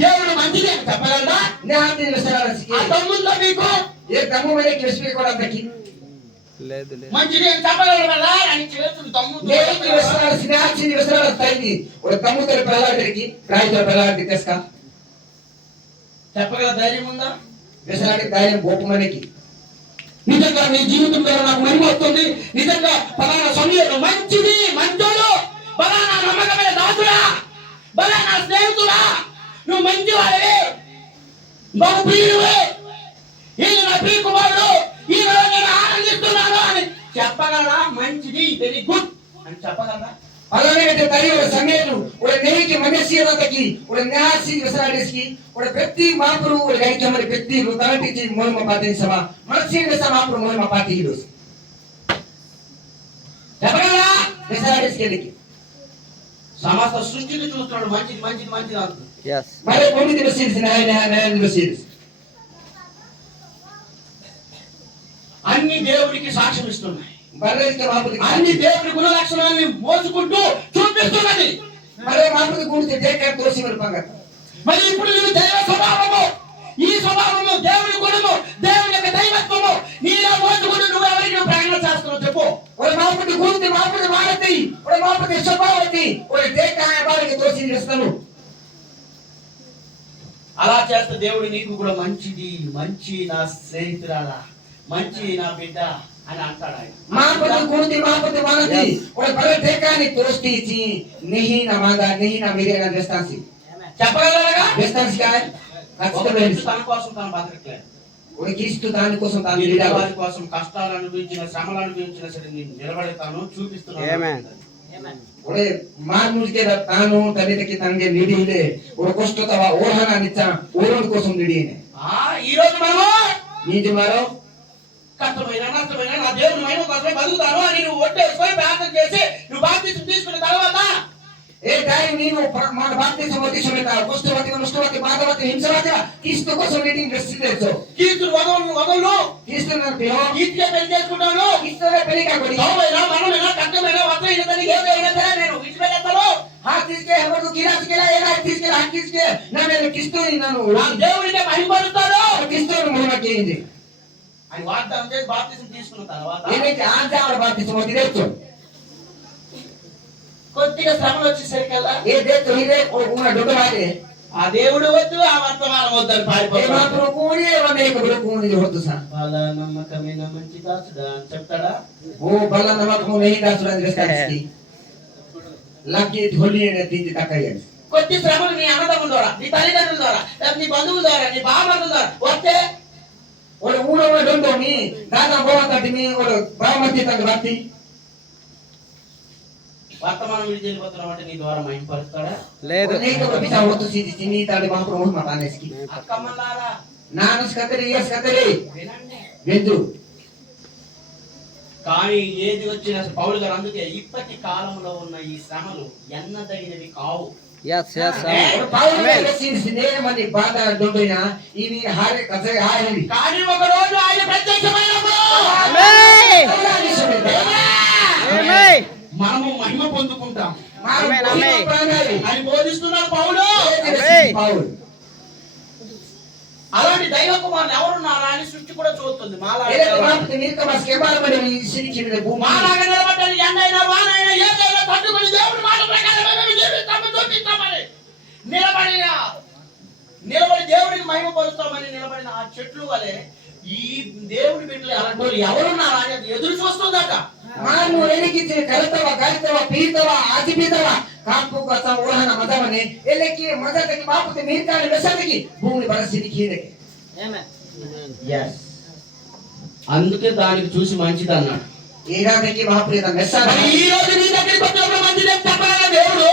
దేవుడు మంచిది అని చెప్పగలరా? ఆ తమ్ముల్లో మీకు ఏ తమ్ము మనకి విశ్వకోవడానికి లేదు మంచిది అని చెప్పగలరా అని చేతులు తమ్ముతో పిల్లలకి రాయితో పిల్లలకి తెస్తా చెప్పగల ధైర్యం ఉందా? విసరానికి ధైర్యం గొప్ప మనకి నిజంగా నీ జీవితం ద్వారా నాకు మహిమ వస్తుంది. నిజంగా పలానా సమయంలో మంచిది మంచోడు పలానా నమ్మకమైన దాసుడా పలానా స్నేహితుడా నువ్వు మంచి వాడివి బహు ప్రియుడివి ఈయన నా ప్రియ కుమారుడు ఈ రోజు నేను ఆనందిస్తున్నాను అని చెప్పగలరా? మంచిది వెరీ గుడ్ అని చెప్పగలరా? అలానే తల్లి ఒక సమయం ఒక నెయ్యికి మనస్సీయతకి ఒక న్యాసి విసరాడేసి ఒక ప్రతి మాపురు ఒక గైకమని ప్రతి రుతాంటికి మూలమ పాతిని సభ మనస్సీయ సమాపురు మూలమ పాతి ఈరోజు చెప్పగలరా? విసరాడేసి సమస్త సృష్టిని చూస్తున్నాడు మంచిది అంటుంది. yes మరి కొన్ని దివసీసి దివసీసి అన్ని దేవుడికి సాక్ష్యం ఇస్తున్నాయి. బర్రెకి మాపుకి అన్ని దేవుడి గుణ లక్షణాన్ని మోసుకుంటూ చూపిస్తున్నది. మరి మాపుకి గురించి దేక తోసి వరపంగా మరి ఇప్పుడు నీవు దైవ స్వభావము ఈ స్వభావము దేవుడి గుణము దేవుడి యొక్క దైవత్వము నీలో మోసుకుంటూ నువ్వు ఎవరికి ప్రయాణం చేస్తున్నావు చెప్పు. ఒక మాపుకి గురించి మాపుకి వాడతి ఒక మాపుకి స్వభావతి ఒక దేక బాలకి తోసి చేస్తాను. అలా చేస్తే దేవుడు నీకు కూడా మంచి నా స్నేహితురాలా మంచి నా బిడ్డ అని అంటాడు ఆయన. మాపుకి గురించి మాపుకి వాడతి ఒక బర్రె దేకాని తోస్తిచి నెహి నా మాంగా నెహి నా మీరేగా చేస్తాసి చెప్పగలరా? చేస్తాసి కాయ ఖచ్చితమైన తన కోసం తను బతకట్లేదు. ఒక క్రీస్తు దాని కోసం తాను వారి కోసం కష్టాలు అనుభవించిన శ్రమలు అనుభవించిన సరే నేను నిలబడతాను చూపిస్తున్నాను. Amen. ಒಳ್ಳೆ ಮಾರ್ಮುಲ್ಕೆ ತಾನು ತನ್ನಿದಕ್ಕೆ ತಂಗೆ ನೀಡಿಲೆ ಒಳ್ಳೆ ಕಷ್ಟತವ ಓಹನ ನಿಚ್ಚ ಓರೋಡ್ కోసం ನೀಡಿನೆ ఈ రోజు మనము నీతి మారో కష్టమైన నష్టమైన నా దేవుని మహిమ కోసమే బతుకుతాను అని నువ్వు ఒట్టేసుకొని ప్రార్థన చేసి నువ్వు బాప్తిస్మం తీసుకున్న తర్వాత ఏ టైం నేను మన బాప్తిజం సమేత కుష్ఠవతి నష్టవతి బాధవతి హింసవతి క్రీస్తు కోసం మీటింగ్ చేస్తూ కీర్తులు వదలు క్రీస్తు నన్ను కీర్తిగా పెళ్లి చేసుకుంటాను. క్రీస్తునే పెళ్లి కాకొడి సౌమైనా మనమైనా కట్టమైనా వస్త్రహీనతని ఏదైనా సరే నేను విడిచిపెట్టేస్తాను. हाथ किसके हमको गिलास के लाए ना किसके हाथ किसके ना मैंने किस्तो ही ना नो నా దేవుడికే మహిమపరుస్తాడు. किस्तो नो महिमा केंगे అని వాగ్దానం చేసి బాప్తిజం తీసుకున్న తర్వాత ये नहीं आज आवर बात इस मोती देखो కొద్దిగా శ్రమలు వచ్చేసరికల్లా ये देख तो ही देख और उना डोडो मारे ఆ దేవుడు వద్దు ఆ వర్తమానం వద్దు అని ये పారిపోతాడు. मां प्रो कोणी है वने एक प्रो कोणी जो होतो सा వాళ్ళ నమ్మకమైన మంచి దాసుడా అని చెప్తాడా? वो बल्ला नमक को नहीं दासुरा जिसका इसकी लकी ढोली ने तीन तकाय కొద్ది శ్రమలు నీ అన్నదమ్ముల ద్వారా, నీ తల్లిదండ్రుల ద్వారా, లేకపోతే నీ బంధువుల ద్వారా, నీ బావమరుల ద్వారా వస్తే और उना में डोंडो मी दादा बाबा तटी मी और बामती तक बाती వర్తమానం విడిచి వెళ్ళిపోతున్నాం అంటే నీ ద్వారా మహిమపరుస్తాడా? లేదు. नहीं तो बिचा होतो सीधी सीधी ताले मां प्रो महिमा पाने इसकी అక్కమ్మలారా नानस कतरी यस कतरी వినండి. बिंदु కానీ ఏది వచ్చినా పౌలు గారు అందుకే ఇప్పటి కాలంలో ఉన్న ఈ శ్రమలు ఎన్నదగినవి కావు. ఎస్ ఎస్ और पाउल के सीन ने मनी बाता डोंडोना इवी हारे कसे हारेली కానీ ఒక రోజు ఆయన ప్రత్యక్షమైనప్పుడు ఆమేన్ ఆమేన్ మనము మహిమ పొందుకుంటాం ఆమేన్, ఆమేన్. అని బోధిస్తున్నాడు పౌలు. पाउल అలాంటి దైవ కుమారులు ఎవరున్నారా అని సృష్టి కూడా చూస్తుంది. ये तो बाप के नीर का बस के बारे में सिरिकी में भूमि మాలాగా నిలబడ్డాడు. ఎండైనా వానైనా ఏదైనా తట్టుకొని దేవుడి మాట ప్రకారం మేము జీవిస్తామని చూపిస్తామని నిలబడి దేవుడికి మహిమ పరుస్తామని నిలబడిన ఆ చెట్లు వలె ఈ దేవుడి బిడ్డలు అలాంటి వాళ్ళు ఎవరున్నారా అని ఎదురు చూస్తుందట. मानु एलिकी से करतवा गायतवा पीतवा आजीबितवा कापू का सा ओहना मदवने एलेकी मदद के बाप के नीर का व्यसन की भूमि पर सिरिकी रे yes అందుకే దానికి చూసి మంచిది అన్నాడు. ఏరా के बाप रे दा व्यसन ఈ రోజు నీ దగ్గరికి వచ్చినప్పుడు మంచిది చెప్పాలా దేవుడు?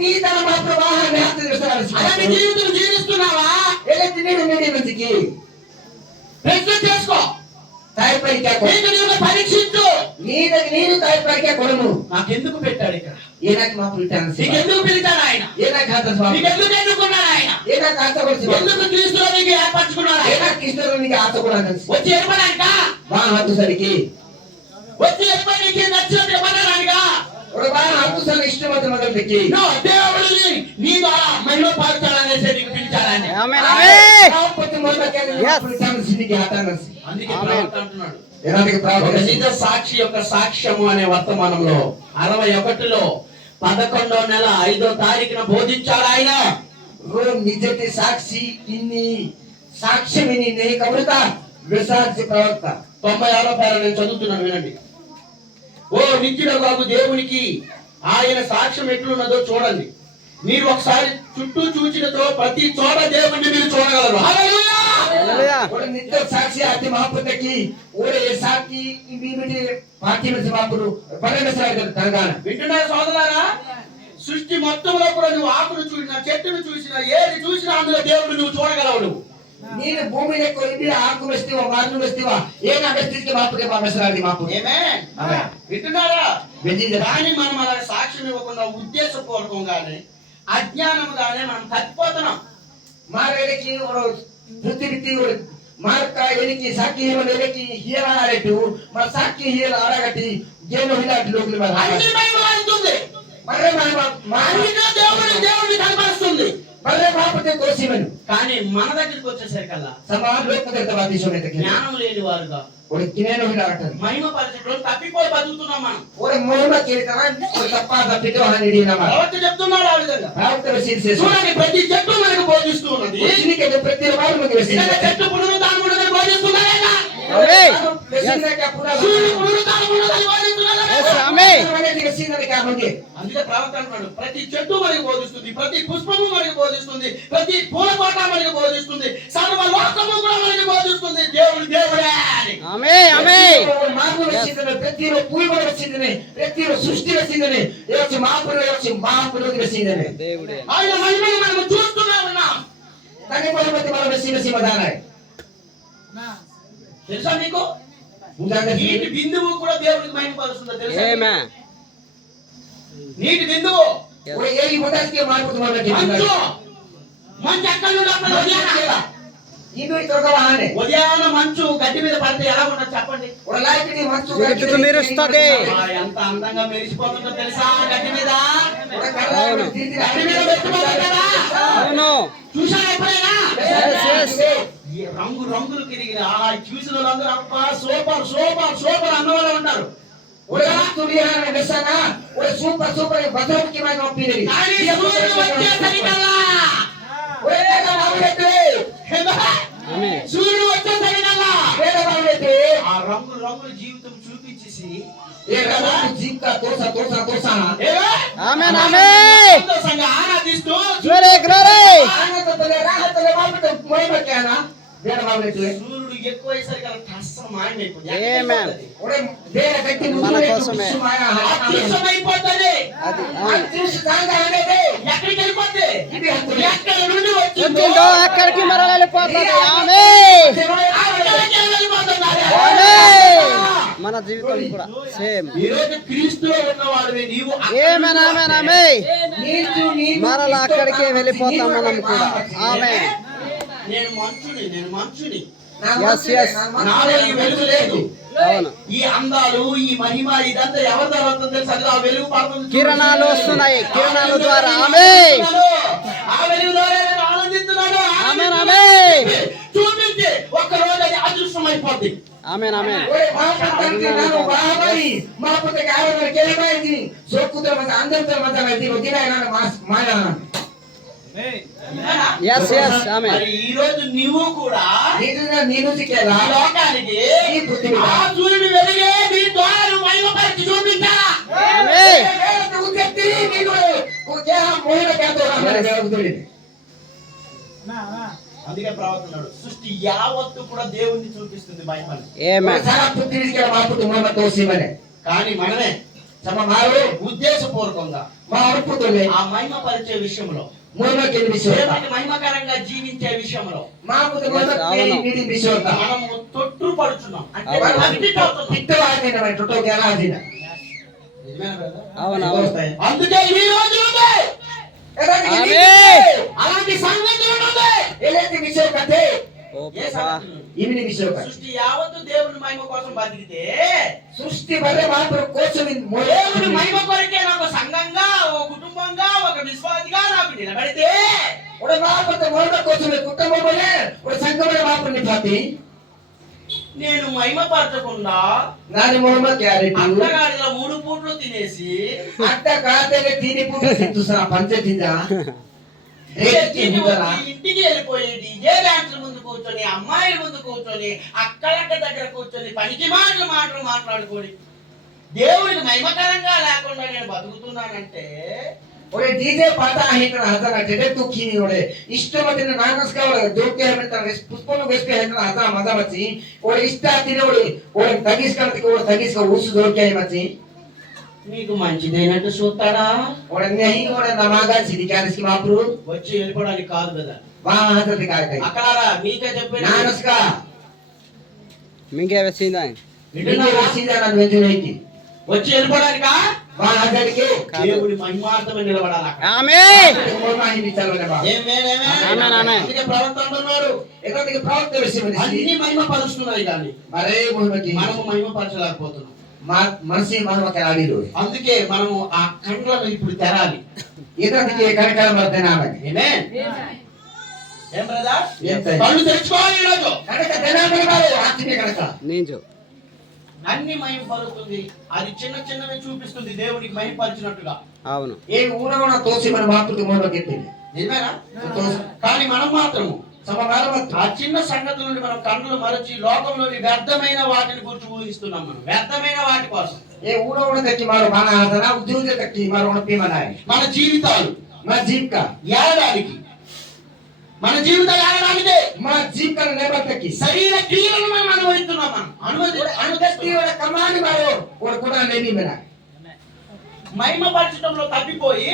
నీ తన బాప్ ప్రవాహ నేత వ్యసనాలు అలాంటి జీవితం జీవిస్తున్నావా? ఎలెక్ట్ నేను మీడి మంచికి ప్రశ్న చేసుకో. తాయిపై క్యా కో నీకు నీవు పరీక్షించు. నేను తాయిపై క్యా కొడము నాకెందుకు పెట్టాడు ఇక్కడ? ఏనాకి మా పుల్టాన్ సే నీకెందుకు పిలిచాడు ఆయన? ఏనా ఖాతా స్వామి నీకెందుకు ఎన్నుకున్నాడు ఆయన? ఏనా ఖాతా కొసి ఎందుకు క్రీస్తులో నీకు ఏర్పరచుకున్నాడు ఆయన? ఏనా క్రిస్టియన్ నీకు ఆశ కూడా నసి వచ్చి ఏర్పడానిక? బా హత్తు సరికి వచ్చి ఏర్పడి నీకు నచ్చినట్టు ఏర్పడడానిక? ఒక బా హత్తు సరి ఇష్టమత మొదలు దిక్కి నో దేవుడిని నీ ద్వారా మహిమ పరచాలనేసి నీకు పిలిచాడని. ఆమేన్ ఆమేన్ కాకపోతే మొదలు కేని పుల్టాన్ సినికి హాతానసి అందుకే ఆమేన్. ప్రవక్త అంటున్నాడు. ఏనాకి ఒక ప్రార్థన నిజ సాక్షి యొక్క సాక్ష్యము అనే వర్తమానంలో 61లో 11వ నెల 5వ తారీఖున బోధించాడు ఆయన. वो निजते साक्षी इन्नी साक्ष्य विनी नहीं कबरता विश्वास से प्रवक्ता 96వ పేర నేను చదువుతున్నాను వినండి. ఓ నిత్యుడగు దేవునికి ఆయన సాక్ష్యం ఎట్లున్నదో చూడండి. మీరు ఒకసారి చుట్టూ చూచినతో ప్రతి చోట దేవుణ్ణి మీరు చూడగలరు. హల్లెలూయా! హల్లెలూయా और नित्य साक्षी आते महापुत्र की और ऐसा की बीबीटी पार्टी में से महापुरु बड़े में से तंगाना వింటున్నారా సోదరులారా? సృష్టి మొత్తంలో కూడా నువ్వు ఆకును చూసినా, చెట్టును చూసినా, ఏది చూసినా అందులో దేవుడు నువ్వు చూడగలవు. నువ్వు నేను భూమిలో కొలిబి ఆకు వేస్తేవా మారును వేస్తేవా ఏనా వేస్తే బాపుకే బామసరాది మాపు ఆమేన్. ఆమేన్. వింటున్నారా? వెంజి కానీ మనం అలా సాక్ష్యం ఇవ్వకుండా ఉద్దేశపూర్వకంగానే అజ్ఞానముగానే మనం తప్పిపోతున్నాం. मारे की और पृथ्वी और मार का यानी की साकी है मने की हिला रे तू मार साकी हिला आरागटी गेनो हिला लोग ले అన్ని బైబిల్ వాడుతుంది. मरे मार అన్నిగా దేవుడిని కనపరుస్తుంది. मरे बाप ते दोषी मन కానీ మన దగ్గరికి వచ్చేసరికల్లా समान लोग पते तबादी सोने तक జ్ఞానం లేని వారుగా और किनेनो हिला अटन మహిమ పరిచయంలో తప్పిపోయి బతుకుతున్నాం మనం. और मोहम्मद के तरह और तप्पा दा पिटो हानि दी ना मार ప్రవక్త చెప్తున్నాడు ఆ విధంగా. राउत के से చూడండి ప్రతి చెట్టు మనకు బోధిస్తూ ఉన్నది. उसी के प्रति बार में वैसे ఇదే చెట్టు పునరుత్థానమును బోధిస్తున్నాడేనా? ఆమేన్ वैसे का पूरा సూర్యుడు పునరుత్థానమును బోధిస్తున్నాడేనా? ఎస్ ఆమేన్ मैंने के सीने का होंगे అందుకే ప్రవక్త అంటున్నాడు ప్రతి చెట్టు మనకు బోధిస్తుంది, ప్రతి పుష్పము మనకు బోధిస్తుంది, ప్రతి పూల తోట మనకు బోధిస్తుంది, సర్వ లోకము కూడా మనకు బోధిస్తుంది దేవుడే అని. ఆమేన్ ఆమేన్ ಮಾಪುರ ಸಿಂದನೆ ಪ್ರತಿಯೊಂದು ಪೂರ್ವದ ಸಿಂದನೆ ಪ್ರತಿಯೊಂದು ಸೃಷ್ಟಿಯ ಸಿಂದನೆ ಯೋಚನೆ ಮಾಪುರ ಸಿಂದನೆ దేవుడే ఆయన మహిమను మనం చూస్తూనే ఉన్నాం. తనే మొదటి మన సీమ దానాయి తెలుసా మీకు? ఉదాహరణ నీటి బిందువు కూడా దేవుడికి మహిమ పరుస్తుందో తెలుసా? ఆమేన్ నీటి బిందువు ఒరే ఏలి మొదటికి మార్పు మొదటి మంచు మంచు ఎక్కడి నుండి వస్తుంది? ఉదయాన. ಇದು ತೊಗವಾನೆ ఉదయాన మంచు గడ్డి మీద పడితే ఎలా ఉంటుంది చెప్పండి? ಒಳ ಲೈಟ್ನಿ ಮಂಚು జగత్తు మెరుస్తది. ఎంత అందంగా మెరిసిపోతుందో తెలుసా గడ్డి మీద? అవును. గడ్డి మీద మెరిసిపోతుంది కదా? అవును. చూసారా ఎప్పుడైనా? Yes, yes. ఈ రంగు రంగులు తిరిగిన చూసిన వాళ్ళందరూ అబ్బా సూపర్ సూపర్ సూపర్ అన్నవాళ్ళు ఉంటారు. ಒಳ ತುಳಿಯಾನ ಮೆಸನ ಒಳ ಸೂಪರ್ ಸೂಪರ್ ಬದಲಕ್ಕೆ ಮಾಡಿ ಒಪ್ಪಿರಿ కానీ సూర్యుడు వచ్చేసరికల్లా ಒಳ ಬಾವುಡೆತೆ ఆమేన్. సూర్యుడు వచ్చేసరికల్లా ಬೇಡ ಬಾವುಡೆತೆ ఆ రంగులు రంగుల జీవితం చూపించేసి ఏ రవాకు జీవిత తోస తోస తోస ఆమేన్ ఆమేన్. సంతోషంగా ఆరాధిస్తూ గ్లోరీ గ్లోరీ. ಆನಂದದಲ್ಲಿ ರಾಹತಲ್ಲಿ ಬಾವುಡೆ ಮೊಯ್ಬಕ್ಯಾನ ಬೇಡ ಬಾವುಡೆತೆ సూర్యుడు ఎక్కువైసరికల్లా టస్స మాయమైపోతుంది. Amen. ಒಳ ಬೇಡ ಗಟ್ಟಿ మన కోసమే. అదృశ్యమైపోతుంది. అది అవును. ಅತ್ಯುಷ ದಾಂಗ ಹಣದೆ ఎక్కడికి వెళ్ళిపోద్ది? ఇది హత్తులే ఎక్కడి నుండి వచ్చిందో వచ్చిందో అక్కడికి మరల వెళ్ళిపోతుంది. ఆమేన్ అక్కడికే వెళ్ళిపోతుంది. ఆమేన్. మన జీవితం కూడా సేమ్. ఈ రోజు క్రీస్తులో ఉన్నవాడివి నీవు ఆమేన్ ఆమేన్ ఆమేన్. నీచు నీచు మరల అక్కడికే వెళ్ళిపోతాం మనం కూడా. ఆమేన్. నేను మంచుని Yes, yes. నాలో ఈ వెలుగు లేదు. అవును. ఈ అందాలు ఈ మహిమ ఇదంతా ఎవరి ద్వారా వస్తుందో తెలుసా? అది ఆ వెలుగు పడుతుంది. కిరణాలు వస్తున్నాయి. కిరణాల ద్వారా. ఆమేన్ ఆ వెలుగు ద్వారా నేను ఆనందిస్తున్నాను. ఆమేన్ ఆమేన్. చూపించి ఒక్క రోజు అది అదృశ్యమైపోద్ది. ఆమేన్ ఆమేన్. ఒరే మాపంతంతి నాను బాబాయి మాపంతకి ఆవన కేలమైంది సోక్కుతో మన అందరితో మన ఇది వదిలే నాను మాయా yes yes ఆమేన్. మరి ఈ రోజు నువ్వు కూడా నీను సికేలా ఈ లోకానికి ఈ బుద్ధి మీద. ఆ సూర్యుడు వెలుగే నీ ద్వారా మహిమపరిచి చూపించాలా? ఆమేన్. ఉద్దెత్తి నీను కుకే మోహన కాతో రామని దేవుడి అందుకే ప్రవర్తనాడు సృష్టి యావత్తు కూడా దేవుణ్ణి చూపిస్తుంది మహిమని. ఆమేన్. సారా పుత్రికే మాపుతు మమ తోసి మనే కానీ మనమే సమ మారు ఉద్దేశపూర్వకంగా మా అర్పుతోలే ఆ మహిమ పరిచే విషయంలో మోహనకి విషయం దేవునికి మహిమకరంగా జీవించే విషయంలో మాపుతు మోహనకి నీడి విషయం మనము తొట్టుపడుచున్నాం. అంటే అవును. అవిటితవుతున్నాం. పిట్టవాడిన మన టొటోకి ఎలా అదిన నిజమేనా brother? అవును అవును. అందుకే ఈ రోజు ఉంది. ఆమేన్. అలాంటి సంగతులు ఉంది. ఎలాంటి విషయం కథే ఓ ఏ ప్రభా. సంగతులు? ఇవిని విషయం కథ సృష్టి యావత్తు దేవుని మహిమ కోసం బతికితే సృష్టి వల్లే మాత్రం కోసం దేవుని మహిమ కొరకే నాకు సంఘంగా ఓ కుటుంబంగా ఒక విశ్వాసిగా నాకు నిలబడితే ఒక మాపత మోహన కోసమే కుటుంబమనే ఒక సంఘమనే మాపని నిపాతి నేను మహిమ పరచకుండా నాని మొహమ్మద్ క్యారెట్ అత్తగాడిలో 3 పూట్లు తినేసి అట్ట కాతేనే తిని పుట్టు తింటుసా పంచతిందా ఇంటికి వెళ్ళిపోయి డీజే డాన్సుల ముందు కూర్చొని అమ్మాయిల ముందు కూర్చొని అక్కలక్క దగ్గర కూర్చొని పనికి మాటలు మాట్లాడుకొని దేవుడికి మహిమకరంగా లేకుండా నేను బతుకుతున్నానంటే ఒరే డీజే పాట ఆహితన హజన టెటే తుఖిని ఒరే ఇష్టమతిన నానస్కా ఒరే జోకే హమెంత పుష్పను గెస్కే హజన హజన మజా మచి ఒరే ఇష్ట తినే ఒరే తగిస్కనతికి ఒరే తగిస్క ఊసు జోకే మచి నీకు మంచిదైనట్టు చూస్తాడా? ఒరే నహి ఒరే నమాగా సిది క్యారిస్కి మాప్రు వచ్చి వెళ్ళిపోవడానికి కాదు కదా. వా హజరతి కాయతై అక్కడారా మీకే చెప్పేది నానస్కా మింగే వచ్చిందా? వింటున్నారా సీదా నన్ను వెంచునేకి వచ్చి వెళ్ళిపోవడానికా? వా హజరతికి దేవుడి మహిమార్థమే నిలబడాలి అక్కడ. ఆమేన్. మోమాహి విచారనే బా ఆమేన్, ఆమేన్. అందుకే ప్రవర్తన అంటున్నాడు ఎక్కడికి ప్రవక్త విషయం అన్ని మహిమ పరుస్తున్నాయి కానీ మరే మొహమ్మకి మనము మహిమ పరచలేకపోతున్నాం. మనసి మహమ్మకి ఆడిరు అందుకే మనము ఆ కండ్లను ఇప్పుడు తెరాలి. ఇతనికి కనకాల మర్దనామని ఆమేన్. ఏం బ్రదర్? ఏం సార్? కళ్ళు తెరుచుకోవాలి ఈరోజు. కనక దినామని బారు ఆత్మీయ కనక నేను అన్ని మహిమ పరుస్తుంది. అది చిన్న చిన్నవి చూపిస్తుంది దేవునికి మహిమ పరిచినట్టుగా. అవును. ఏ ఊరవన తోసి మన మాపుతు మొహమ్మకి ఎత్తింది నిజమేనా? కానీ మనం మాత్రము ఆ చిన్న సంగతుల నుండి మనం కన్నులు మరచి లోకంలోని వ్యర్థమైన వాటిని గురించి ఊహిస్తున్నాం. మనం వ్యర్థమైన వాటి కోసం ఏ ఊరవన తక్కి మారు మన ఆదన ఉద్యోగ తక్కి మారు ఉణపి మనాయి మన జీవితాలు మా జీవిక ఏడడానికి మన జీవితాలు ఏడడానికే మా జీవిక నేపథ్యకి శరీర క్రియలను మనం అనుభవిస్తున్నాం. మనం అనుగతి కమాని మారు ఒక కూడా లేని మేనా మహిమ పరచడంలో తప్పిపోయి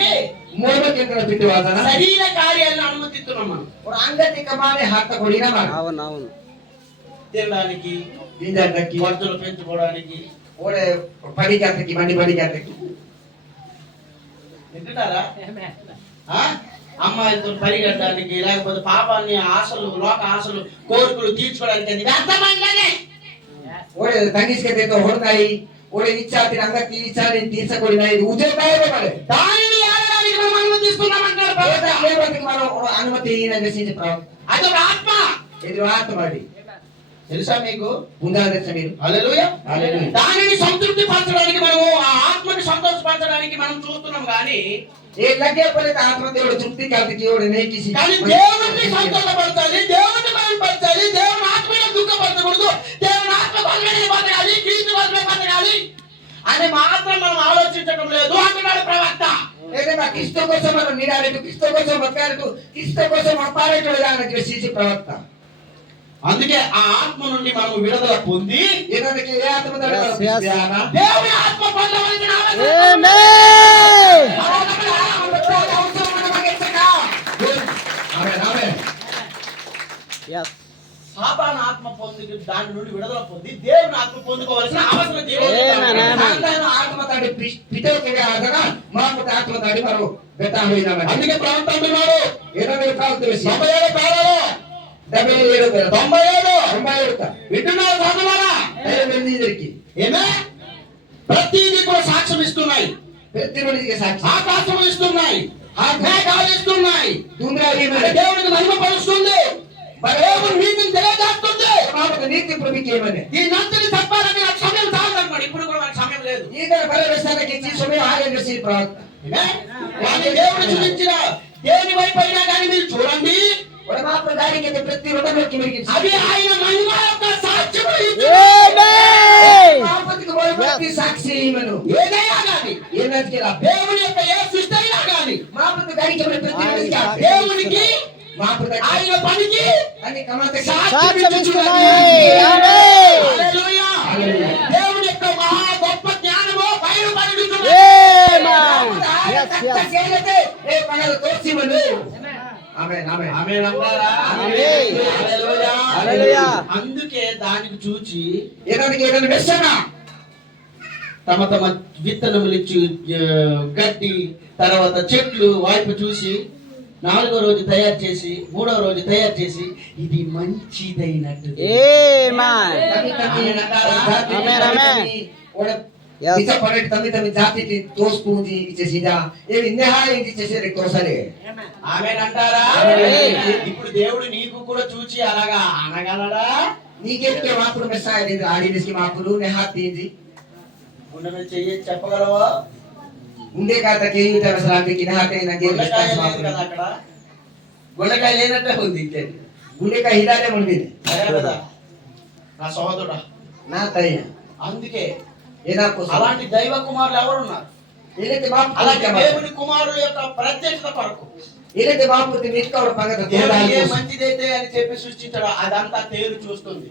మొహమ్మకి ఎంత పిట్టువాదన శరీర కార్యాలను అనుమతిస్తున్నాం. మనం ఒక అంగతి కమాని హాత కొడిన మారు అవును అవును. తినడానికి దీనికి వద్దులు పెంచుకోవడానికి ఓడే పడికాతకి మండి పడికాతకి వింటున్నారా? ఆ? అమ్మాయిలతో పరిగెట్టడానికి లేకపోతే పాపాన్ని ఆశలు లోక ఆశలు కోరికలు తీర్చుకోవడానికి అది వ్యర్థమైందని ಒಳ್ಳೆ ತಂಗಿಸ್ಕತೆ ಹೊರತಾಯಿ ಒಳ್ಳೆ ಇಚ್ಛಾತಿನ ಅಂಗತಿ ಇಚ್ಛಾತಿ ತೀರ್ಸಕೊಡಿನ ಇದು ಉದ್ಯೋಗ ಮಾಡೆ దానిని ఏడడానికి మనం అనుమతిస్తున్నామంటారు మనం అనుమతి నశించే అదొక ఆత్మ. ఇది ఆత్మ ಮಾಡಿ తెలుసా మీకు? ముందాదర్శ మీరు హల్లెలూయా. హల్లెలూయా. దానిని సంతృప్తి పరచడానికి మనము ఆ ఆత్మని సంతోషపరచడానికి మనం చూస్తున్నాం కానీ ఏ లగ్గే పడే ఆత్మ దేవుడు తృప్తి కలిగి దేవుడు నేకిసి కానీ దేవుడిని సంతోషపరచాలి, దేవుడిని బయలుపరచాలి, దేవుని ఆత్మను దుఃఖపరచకూడదు, దేవుని ఆత్మ బలమైన బతకాలి, క్రీస్తు బలమైన బతకాలి అని మాత్రం మనం ఆలోచించడం లేదు అంటున్నాడు ప్రవక్త. లేదా మా క్రీస్తు కోసం మనం నిరాడేటు క్రీస్తు కోసం బతకాలటు క్రీస్తు కోసం అపారేటు విధానం చేసి ప్రవక్త. అందుకే ఆ ఆత్మ నుండి మనం విడుదల పొంది ఏదంటే ఏ ఆత్మ దేవుని ఆత్మ పొందవలసిన సాతాను ఆత్మ పొంది దాని నుండి విడుదల పొంది దేవుని ఆత్మ పొందుకోవాల్సిన అవసరం ఆత్మ తాడి పితోకి ఆదగా మాకు ఆత్మ తాడి మరో బెతాహోయినామని. అందుకే ప్రవక్త అంటున్నాడు ఏదైనా ప్రవక్త 97 కాలంలో 97 వింటున్నారు చదువులారా? ఏమే ప్రతిదీ కూడా సాక్ష్యం ఇస్తున్నాయి. ప్రతిరోజు సాక్షి ఆకాశం ఇస్తున్నాయి, మేఘాలు ఇస్తున్నాయి, దేవునికి మహిమ పరుస్తుంది, దేవుని నీతిని తెలియజేస్తుంది. నీతి ప్రభుకి ఏమని దీని అంతని చెప్పాలని నాకు సమయం చాలదన్నమాట. ఇప్పుడు కూడా నాకు సమయం లేదు. ಈಗ ಬರವೇಶಕ್ಕೆ ಸಮಯ ಆಯೋಜಿಸಿ ಪ್ರವಕ್ತ కానీ దేవుని చూపించిన దేని వైపు అయినా కానీ మీరు చూడండి, మాత్రం దానికి ప్రతి రొట్టెకి మీరు అది ఆయన మహిమ యొక్క సాక్ష్యము. ప్రతి సాక్షి మనం ఏదైనా కానీ ఏనాటికి దేవుని యొక్క ఏ సృష్టి అయినా కానీ మా ప్రతి దానికి ప్రతి దేవునికి మా ప్రతి ఆయన పనికి అని కమాత సాక్ష్యం ఇస్తున్నాయి. హల్లెలూయా. దేవుని యొక్క మహా గొప్ప జ్ఞానము బయలుపడుతున్నది. అందుకే దానికి చూచి తమ తమ విత్తనములు ఇచ్చి గడ్డి తర్వాత చెట్లు వైపు చూసి 4వ రోజు తయారు చేసి 3వ రోజు తయారు చేసి ఇది మంచిదైనట్టు తమ్మి తమ్మి జాతి తోసుకుంది ఇచ్చేసిదా ఏమి నిహాయం ఇచ్చేసేది తోసలే ఆమెనంటారా? ఇప్పుడు దేవుడు నీకు కూడా చూచి అలాగా అనగలడా? నీకెందుకే మాపుడు మెస్సాయి ఆడికి మాపుడు నెహాతీంది గుండె మీద చెయ్యి చెప్పగలవా? ఉండే కాతకి తరసరానికి నెహాతే నగే గుండెకాయ లేదు కదా అక్కడ, గుండెకాయ లేనట్టే ఉంది. ఇంకేంటి గుండెకాయ హిదాలే ఉండింది కదా నా సహోదరుడా. నా తయ్య అందుకే ఏదా అలాంటి దైవ కుమారులు ఎవరున్నారు? ఏదైతే మాపు అలాంటి దేవుని కుమారుల యొక్క ప్రత్యక్షత కొరకు ఏదైతే మాపు మిత్కవడ పంగత దేవుడు ఏ మంచిదైతే అని చెప్పి సృష్టించాడో అదంతా తేరు చూస్తుంది.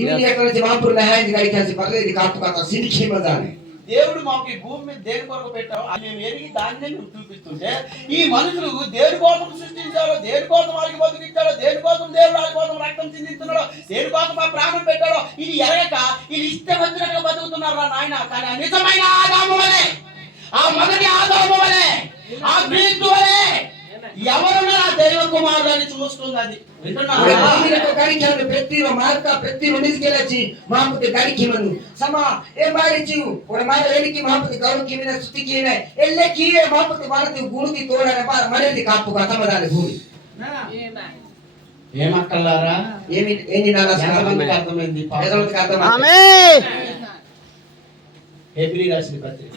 ఇవి ఎక్కడ నుంచి మాపు నెహాయం గడికాల్సి పర్లేదు కాపు కాత సినికి మజానే దేవుడు మాకు ఈ భూమి మీద దేని కొరకు పెట్టావు అని మేము ఎరిగి దాన్నే మేము చూపిస్తుంటే ఈ మనుషులు దేని కోసం సృష్టించాలో, దేని కోసం వాళ్ళకి బతికించాలో, దేని కోసం దేవుడు వాళ్ళ కోసం రక్తం చిందిస్తున్నాడో, దేని కోసం ఆ ప్రాణం పెట్టాడో ఇది ఎరగక ఇది ఇష్టం వచ్చినట్టుగా బతుకుతున్నారా నాయన. కానీ ఆ నిజమైన ఆదాము వలె, ఆ మొదటి ఆదాము వలె, ఆ క్రీస్తు వలె ఎవరున్నా ఆ దైవ కుమారులని చూస్తుంది. అది వింటున్నారా? ప్రతి మార్క ప్రతి రెండుకెళ్ళి మాపుతి గడికి మను సమా ఏ మారిచి ఒక మాట ఎలికి మాపుతి గౌరకి మీద స్థుతికి ఎల్లకి మాపుతి భారతి గుణకి తోడనే మరేది కాపు కథమదాని భూమి ఏమక్కల్లారా? ఏమి ఎన్ని ఎంతమందికి అర్థమైంది? హెబ్రీ రాసిన పత్రిక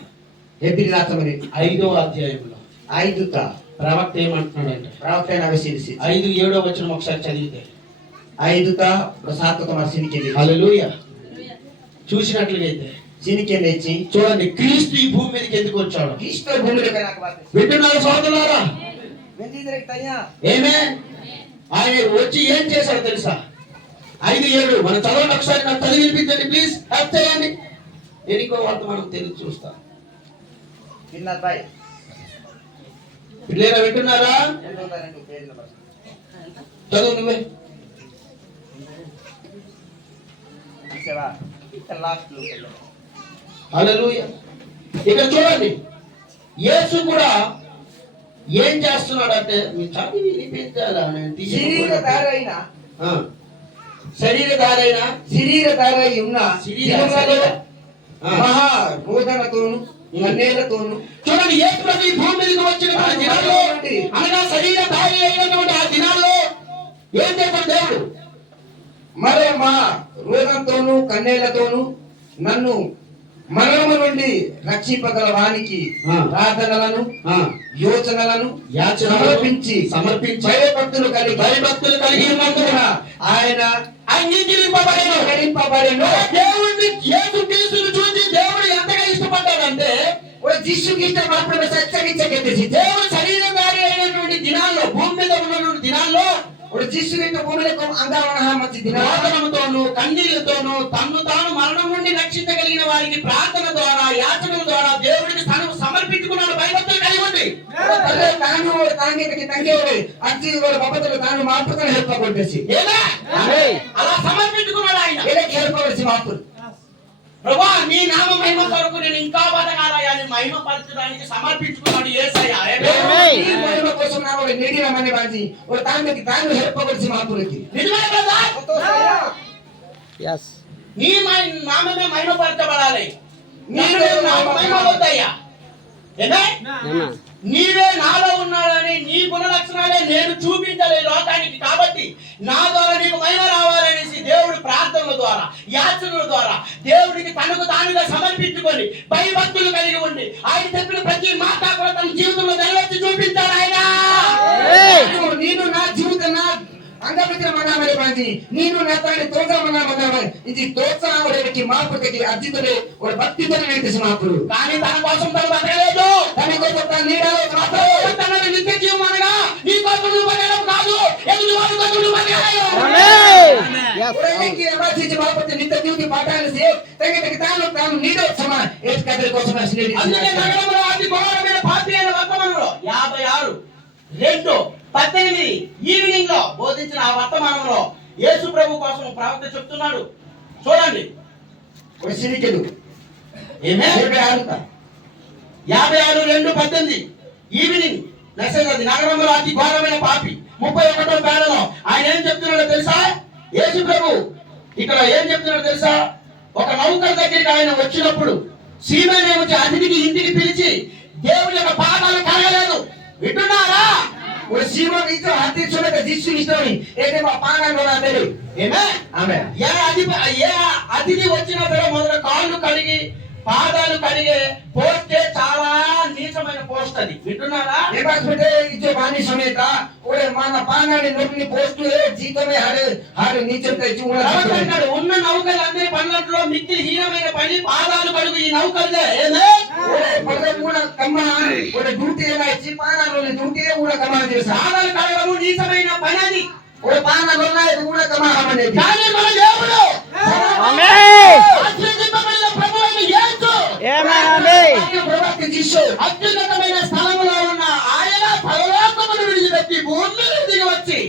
హెబ్రీ రాత్రి 5వ అధ్యాయంలో 5 ప్రవక్త ఏమంటున్నాడంటే, ప్రవక్త 5:7 వచనం ఒకసారి చదివితే 5 సినికి హల్లెలూయా. చూసినట్లయితే సినికి లేచి చూడండి క్రీస్తు ఈ భూమి మీదకి ఎందుకు వచ్చాడు. క్రీస్తు భూమిలోకి వింటున్నారు సోదరులారా? ఏమే ఆయన వచ్చి ఏం చేశాడు తెలుసా? 5:7 మనం చదవండి ఒకసారి. నాకు చదివి వినిపించండి ప్లీజ్, హెల్ప్ చేయండి. నేను ఇంకో వర్తమానం తెలిసి చూస్తాను. పిల్లలు వింటున్నారా? చదువు నువ్వే. హల్లెలూయా. ఇక్కడ చూడండి యేసు కూడా ఏం చేస్తున్నాడంటే మీ చదివి వినిపించాలా నేను శరీరధారైన ఆ, శరీరధారైన శరీరధారై ఉన్న శరీర మహా రోదనతోను కన్నేళ్లతోను చూడండి యేసు ప్రభు ఈ భూమి మీదకి వచ్చిన దినాల్లో అనగా శరీరధారి అయినటువంటి ఆ దినాల్లో ఏం చేశాడు దేవుడు? మరో మహా రోదంతోను కన్నేళ్లతోను నన్ను మరణము నుండి రక్షింపగల వానికి ఆ. ప్రార్థనలను ఆ, యోచనలను సమర్పించి భయభక్తులు కలిగి ఉన్నందున ఆయన అంగీకరింపబడెను. అంగీకరింపబడెను. దేవుడిని యేసు క్రీస్తును చూసి దేవుడు ఎంతగా ఇష్టపడ్డాడంటే ఒక జిస్సుకిష్ట మాత్రమే సత్సగించకెత్తేసి దేవుడు శరీరధారి అయినటువంటి దినాల్లో భూమి మీద ఉన్నటువంటి దినాల్లో ఒక జిస్సుకిష్ట భూమిలో అంగావన మంచి దిన రోదనముతోను కన్నీళ్లతోను తన్ను తాను మరణం నుండి రక్షించగలిగిన వారికి ప్రార్థన ద్వారా యాచనల ద్వారా దేవుడికి తను సమర్పించుకున్నాడు. భయభక్తులు కలిగి ఉంది. ತಾನು ತಾಂಗಿಗೆ ತಂಗಿಯವರು ಅಜ್ಜಿ ಬಾಬತలు ತಾನು ಮಾಪುತನ ಹೆಲ್ಪ್ ಕೊಟ್ಟೇಸಿ ఏలా? అలా సమర్పించుకున్నాడు ఆయన. ఏలకి హెల్ప్ కొట్టేసి మాపు ప్రభువా నీ నామ మహిమ కొరకు నేను ఇంకా బతకాలయ్యా అని మహిమ పరచడానికి సమర్పించుకున్నాడు యేసయ్య. ఆమేన్. ఈ మహిమ కోసం నా ఒక నీడిన మనే బాజీ ఒక ತಾಂಗಿಗೆ ತಾನು ಹೆಲ್ಪ್ కొట్టేసి మాపుకి నిజమే కదా? yes నీ నామమే మహిమ పరచబడాలి. నీవే నామ మహిమ వద్దయ్యా. ఏమే? amen నీవే నాలో ఉన్నాడని నీ గుణ లక్షణాలే నేను చూపించలే లోకానికి. కాబట్టి నా ద్వారా నీకు మహిమ రావాలనేసి దేవుడు ప్రార్థనల ద్వారా యాచనల ద్వారా దేవుడికి తనకు తానుగా సమర్పించుకొని భయభక్తులు కలిగి ఉండి ఆయన చెప్పిన ప్రతి మాట కూడా తన జీవితంలో నెరవేర్చి చూపించాడు ఆయన. ನೀನು ನಾ ಜೀವಿತ ನಾ ಅಂಗಮಿತ್ರ ಮನಾಮರೆ ಬಾಜಿ ನೀನು ನಾ ತಾನೆ ತೋಗ ಮನಾಮರೆ ఇది తోసావడానికి మాపుకి అజ్జితలే ఒక భక్తితోనే నేర్చేసి మాపురు కానీ తన కోసం తను బతకలేదు. తన కోసం తను నీడలో తనని నిత్య జీవం అనగా నీ కోసం నువ్వు బతకడం కాదు, ఎదుటి వాడి కోసం నువ్వు బతకాలి. amen yes ಒಳಗೆ ಅವಾಜಿಸಿ ಮಾಪುತ್ತೆ ನಿತ್ಯ ಜೀವಿತ ಪಾಠಾಲಿಸಿ ತೆಗೆದಕ್ಕೆ ತಾನು ನೀಡೋ ಸಮ ಏತ್ ಕದ್ರೆ కోసం అందుకే నగరంలో అతి ఘోరమైన పాపి అయిన వర్తమానంలో 56:2-18 ఈవినింగ్ లో బోధించిన ఆ వర్తమానంలో యేసు ప్రభు కోసం ప్రవక్త చెప్తున్నాడు. చూడండి ఒక సిరికెలు ఏమే? 56:2-18 ఈవినింగ్ మెసేజ్ అది. నగరంలో అతి ఘోరమైన పాపి 31వ పేడలో ఆయన ఏం చెప్తున్నాడో తెలుసా? యేసు ప్రభు ఇక్కడ ఏం చెప్తున్నాడో తెలుసా? ఒక నౌకర్ దగ్గరికి ఆయన వచ్చినప్పుడు సీమేనే వచ్చి అతిథికి ఇంటికి పిలిచి దేవుడి యొక్క పాదాలు కడగలేదు. వింటున్నారా? ఒక సీమ ఇతో హత్తి చూడక దిస్సు ఇష్టమని ఏదే మా పానాలో అందరు ఏమే? ఆమె ఏ అతిథి వచ్చినా సరే మొదట కాళ్ళు కడిగి పాదాలు కడిగే పోస్టే చాలా నీచమైన పోస్ట్ అది. వింటున్నారా? ఏమాస్పటే ఇచ్చే బాని సమేత ఒరే మన పానాడి నొప్పిని పోస్టు జీతమే హాడు నీచెంత ఇచ్చి ప్రవక్త అంటాడు, ఉన్న నౌకర్లందరి పనులలో మిక్కిలి హీనమైన పని పాదాలు కడుగు ఈ నౌకర్లే. ఏమే? కూడా కమ్మ ఒక డ్యూటీ ఎలా ఇచ్చి పానాలో డ్యూటీ కూడా కమ్మ చేస్తా పాదాలు కడగడము నీచమైన పని అది. ఒక పానాలో కూడా కమ్మ అనేది కానీ మన దేవుడు amen ఆశీర్వదింపబడిన ప్రభు అయిన యేసు amen amen ప్రవక్త జీసు అత్యున్నతమైన స్థలములో ఉన్న ఆయన పరలోకమును విడిచిపెట్టి భూమి మీద దిగి వచ్చి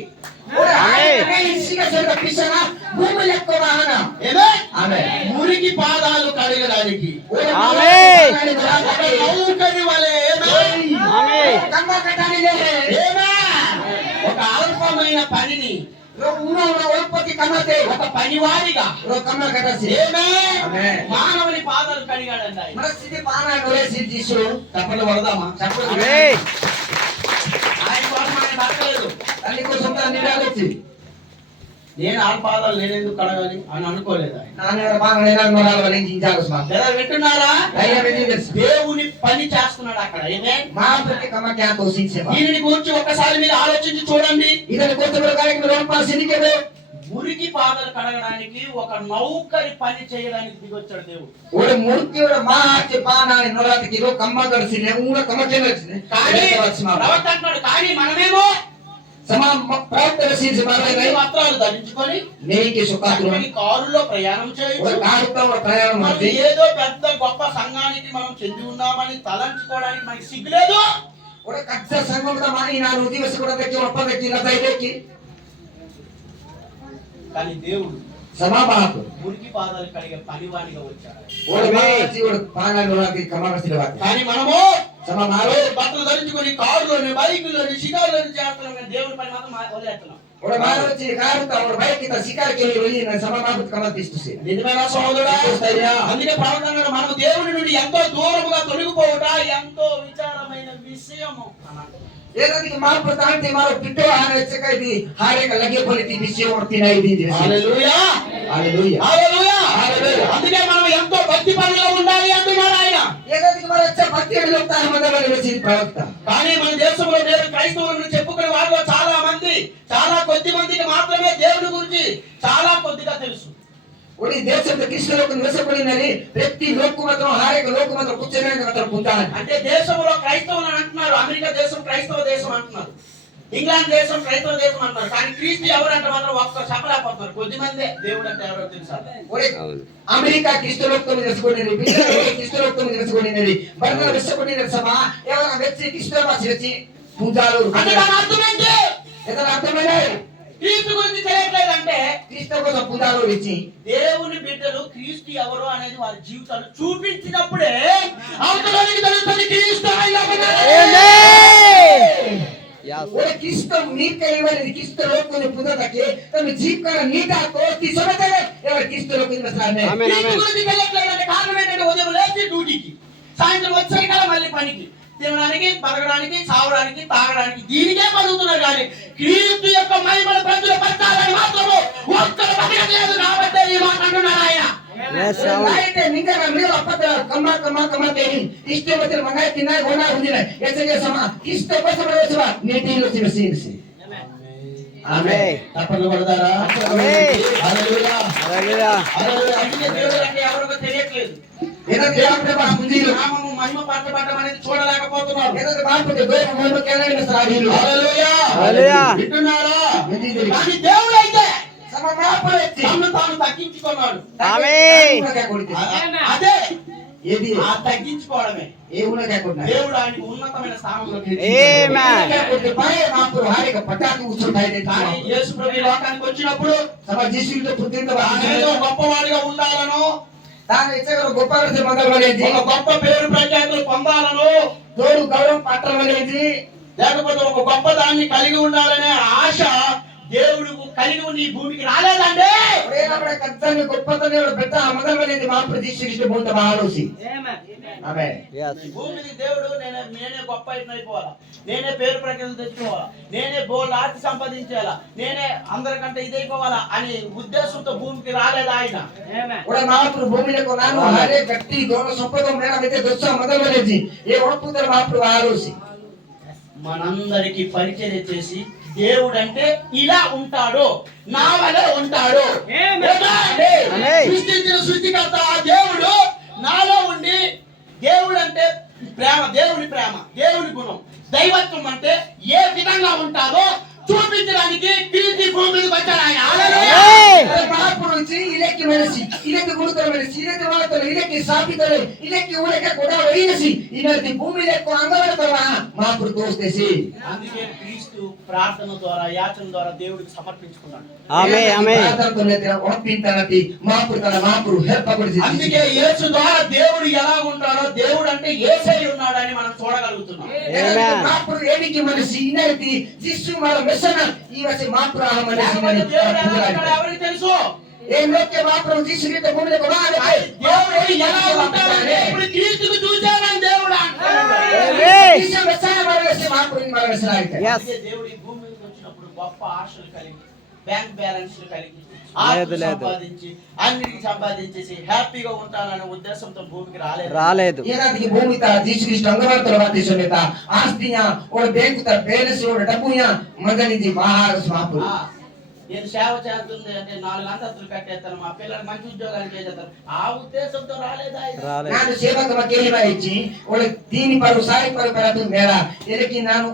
భూమి లెక్క వాహన ఏమే? ఆమె మురికి పాదాలు కడగడానికి ఆమేన్. ఒక నౌకరి వలె. ఏమే? amen కమ్మ కట్టాలి ఏమే? ఒక అల్పమైన పనిని ఉత్పత్తి కమ్మతే ఒక పనివాడిగా కమ్మ కట్టాల్సి ఏమే? ఆమేన్. మానవుని పాదాలు కడిగాడండి ఆయన. మన స్థితి పానాలు జీసు తప్పలు పడదామా? amen ఆయన కోసం ఆయన బతకలేదు. దాని కోసం నిరాగొచ్చి నేను ఆ పాదాలు నేనెందుకు కడగాలి అని అనుకోలేదు ఆయన. నాన్న బాగా మొరాలు వలించాలి లేదా వింటున్నారా? దేవుని పని చేస్తున్నాడు అక్కడ. ఏమే? మా ప్రతి కమ్మ క్యా తోసిసే దీనిని గురించి ఒక్కసారి మీరు ఆలోచించి చూడండి. ಇದನ್ನು ಗೊತ್ತುಗಳ ಕಾರ್ಯಕ್ರಮ ಸಿಂಧಿಕೆದು మురికి పాదాలు కడగడానికి ఒక నౌకరి పని చేయడానికి దిగొచ్చాడు దేవుడు. ఒక మూర్తియోட మాచి పానాని నొరాతికిలో కమ్మ కడిసినే ఊర కమ్మ చెనసినే కానీ ప్రవక్త అంటాడు, కానీ మనమేమో సమా ప్రవక్త సీసి మారాయి వస్త్రాలు ధరించుకొని నేకి సుఖాతులు చక్కని కారులో ప్రయాణం ఒక చేయొచ్చు. కారుతో ప్రయాణం మనం చేసి ఏదో పెద్ద గొప్ప సంఘానికి మనం చెంది ఉన్నామని తలంచుకోవడానికి మనకి సిగ్గులేదు. ఒక కచ్చ సంఘంతో మాని ನಾನು ದಿವಸ ಕೂಡ ದಕ್ಕೆ ಒಪ್ಪದಕ್ಕೆ ಇಲ್ಲ ದೈವಕ್ಕೆ కానీ దేవుడు సమాబాహకు మురికి పాదాలు కడిగే పనివాడిగా వచ్చాడు. ఒక మాచి ఒక పానాని నొరాతి కమ్మ కడిసినే వాటి కానీ మనము సమామారు బట్టలు ధరించుకొని కారులోని బైకుల్లోని షికారులోని చేస్తున్నాం కానీ దేవుని పని మాత్రం వదిలేస్తున్నాం. ఒక మానవ కారుతో ఒక బైక్ కింద శికారికి వెళ్ళి సమామారు కమర్పిస్తుంది. నిజమైన సహోదరుడా, అందుకే ప్రవక్త మనం దేవుని నుండి ఎంతో దూరముగా తొలగిపోవుట ఎంతో విచారమైన విషయము. ಏನಾದ್ರು ಮಾರ್ಪ ತಾಂತಿ ಮಾರೋ ಬಿಟ್ಟು ಆನೆ ವೆಚ್ಚಕೈತಿ ಹಾರೆಕ ಲಗೆ ಪೊಲಿತಿ ವಿಷಯ ಹೊರ್ತಿನ ಇದ್ದೀನಿ. హల్లెలూయా హల్లెలూయా హల్లెలూయా హల్లెలూయా. అందుకే మనం ఎంతో భక్తి పనుల్లో ఉండాలి అంటున్నాడు ఆయన. ఏనాది మన వచ్చే భక్తి అడుగుతారు మొదలు వచ్చి ప్రవక్త. కానీ మన దేశంలో నేడు క్రైస్తవులను చెప్పుకునే వారిలో చాలా మంది, చాలా కొద్ది మందికి మాత్రమే దేవుని గురించి చాలా కొద్దిగా తెలుసు. ఒడి దేశంలో కృష్ణలోకి నివసపడినది ప్రతి లోకు మాత్రం హారేక లోకు మాత్రం కూర్చొని మాత్రం పుట్టాలి. అంటే దేశంలో క్రైస్తవులు అంటున్నారు, అమెరికా దేశం క్రైస్తవ దేశం అంటున్నారు, ఇంగ్లాండ్ దేశం క్రైస్తవ దేశం అంటున్నారు. కానీ క్రీస్తు ఎవరంటే మాత్రం ఒక్క చెప్పలేకపోతున్నారు. కొద్ది మందే దేవుడు అంటే ఎవరో తెలుసా. ఒడి అమెరికా క్రిస్తులోక్తం నివసపడినది, బిడ్డలు క్రిస్తులోక్తం నివసపడినది, భర్తలు నివసపడినది సమా ఎవరైనా వ్యక్తి క్రిస్తులోకి వచ్చి పూజాలు అంటే దాని అర్థం ఏంటి? ఏదైనా అర్థమైనది క్రీస్తు గురించి తెలియట్లేదంటే క్రీస్తు కోసం పూజాలు ఇచ్చి దేవుని బిడ్డలు క్రీస్తు ఎవరు అనేది వారి జీవితాలు చూపించినప్పుడే అవతలానికి తెలుస్తుంది క్రీస్తు ఆయన ఉన్నాడు. ओरे किस्तो मीर कईवरी किस्तो लोग को पूजा तके तमे जीव कर नीटा को ती समझते एवर किस्तो लोग को मसलाने ఆమేన్ క్రీస్తు ఆమేన్. గురించి తెలియట్లేదంటే కారణం ఏంటంటే ఉదయం లేచి డ్యూటీకి, సాయంత్రం వచ్చేకల్లా మళ్ళీ పనికి, తినడానికి, బతకడానికి, చావడానికి, తాగడానికి దీనికే బతుకుతున్నారు. కానీ క్రీస్తు యొక్క మహిమను ప్రజలు పరచాలని మాత్రము ఒక్కరు బతకలేదు. కాబట్టి ఈ మాట అంటున్నాడు ఆయన. Yes, అవును. लाइट निंगर मिल अपत कमा कमा कमा तेरी इष्टे बदल मंगाई तिना गोना हुंदिना ऐसे समा किस्तो बस बरसवा नीति लो सिरसी ఆమేన్. తప్పలు పడతారా? ఆమేన్. హల్లెలూయా హల్లెలూయా. హల్లెలూయా. అందుకే దేవుడు అంటే ఎవరికో తెలియట్లేదు. ఏదో దేవుడే బాగుందిలో నామము మహిమ పరచబడడం అనేది చూడలేకపోతున్నారు. ఏదో బాగుంది దేవుడు మహిమ కేనని సరాడిలో హల్లెలూయా హల్లెలూయా. వింటున్నారా? కానీ దేవుడు అయితే సమ మాపలు ఎత్తి తనను తాను తగ్గించుకున్నాడు. ఆమేన్. అదే ఏది ఆ తగ్గించుకోవడమే ఏ ఉనగా కొన్నా దేవుడు ఆయనకు ఉన్నతమైన స్థానంలో ఆమేన్. కొట్టి పాయ మాపలు హారిక పటాకు ఉచుంటాయి కానీ యేసు ప్రభు ఈ లోకానికి వచ్చినప్పుడు సమ జీసుతో పుట్టింద తానేదో గొప్పవాడిగా ఉండాలను, తాను ఇచ్చగల గొప్ప వలసి మొదలవలేదు ఒక గొప్ప పేరు ప్రఖ్యాతులు పొందాలను, తోడు గౌరవం పట్టవలేదు లేకపోతే ఒక గొప్ప దాన్ని కలిగి ఉండాలనే ఆశ దేవుడు కలిగి ఉండి ఈ భూమికి రాలేదండి. ప్రేమపడే కర్తవ్య గొప్పతనే పెట్ట మొదలవలేదు మాపలు జీసుక్రీస్తు బొంత ఆలోసి ఆమేన్ Yes. ఈ భూమికి దేవుడు నేనే గొప్ప అయిపోవాలా, నేనే పేరు ప్రఖ్యాతులు తెచ్చుకోవాలా, నేనే బోల్డ్ ఆస్తి సంపాదించాలా, నేనే అందరికంటే ఇదైపోవాలా అని ఉద్దేశంతో భూమికి రాలేదు ఆయన. ಒಡ ಮಾಪರು ಭೂಮಿలకు ನಾನು ಹಾರೆ ಗಟ್ಟಿ ಗೌರವ ಸಂಪದ ಮೇಡమైతే దొస్స మొదలవలేదు ఏ ఒప్పుదల మాపరు ఆలోసి మనందరికి పరిచయం చేసి దేవుడు అంటే ఇలా ఉంటాడు, నా వలె ఉంటాడు. ఆమేన్. సృష్టించిన సృష్టికర్త ఆ దేవుడు నాలో ఉండి, దేవుడు అంటే ప్రేమ, దేవుని ప్రేమ, దేవుని గుణం, దైవత్వం అంటే ఏ విధంగా ఉంటాడో చూపించడానికి క్రీస్తు భూమి మీదకి వచ్చాడు ఆయన. హల్లెలూయా. ಮಾಪರು నుంచి ఇలకి మెలిసి ఇలకి గురుతర మెలిసి ఇలకి వాతల ఇలకి సాపితలు ఇలకి ఊరక కూడా వైనసి ఇనది భూమిలకు అంగవడతవ మాపరు దోస్తేసి అందుకే క్రీస్తు ప్రార్థన ద్వారా, యాచన ద్వారా దేవుడికి సమర్పించుకున్నాడు. ఆమేన్ ఆమేన్. ప్రార్థనతో ఒప్పింతనతి మాపరు తన మాపరు హెల్ప్ కొడిసి అందుకే యేసు ద్వారా దేవుడు ఎలా ఉంటాడో, దేవుడు అంటే యేసై ఉన్నాడని మనం చూడగలుగుతున్నాం. ఆమేన్. మాపరు ఏనికి మెలిసి ఇనది జిస్సు మన మెసన ఈ వసి మాపరు ఆ లేకపోతే మెలిసి దేవుడు ఎలా ఉంటాడో ఎవరికి తెలుసు? ఏం లోకే మాపరు జిస్సుకి భూమిలకు బాగా దేవుడు ఎలా ఉంటాడంటే ఇప్పుడు క్రీస్తును చూశానని దేవుడు అంటాడు. ఆమేన్. జిస్సు మెసన మరవేసి మాపరు మరవేసలాయితే Yes. అందుకే దేవుడు ఈ భూమి మీదకి వచ్చినప్పుడు గొప్ప ఆశలు కలిగి, బ్యాంక్ బ్యాలెన్స్లు కలిగి, లేదు. సంపాదించి, అన్నిటికీ సంపాదించేసి హ్యాపీగా ఉంటాననే ఉద్దేశంతో భూమికి రాలేదు. రాలేదు. ಏನಾದಿಗೆ ಭೂಮಿ ತ ಜೀಸುಕ್ರಿಸ್ತು ಅಂಗವರ್ತಲ ವಾದಿಸೋಮೇತ ಆಸ್ತಿಯ ಒಳ ಬ್ಯಾಂಕ್ ತ ಬೇಲಸಿ ಒಳ ಡಬ್ಬುಯ ಮಗನಿದಿ ಮಹಾರ ಸ್ವಾಪು ఆ, నేను సేవ చేస్తుంది అంటే 4 అంతస్తులు కట్టేస్తాను, మా పిల్లలు మంచి ఉద్యోగాలు చేసేస్తాను, ఆ ఉద్దేశంతో రాలేదు ఆయన. రాలేదు. ನಾನು ಸೇವಕ ಕೇಳಿಬ ಹೆಚ್ಚಿ ಒಳ ದೀನಿ ಪರು ಸಾಯಿ ಪರು ಪರತು ಮೇರ ಎದಕ್ಕೆ ನಾನು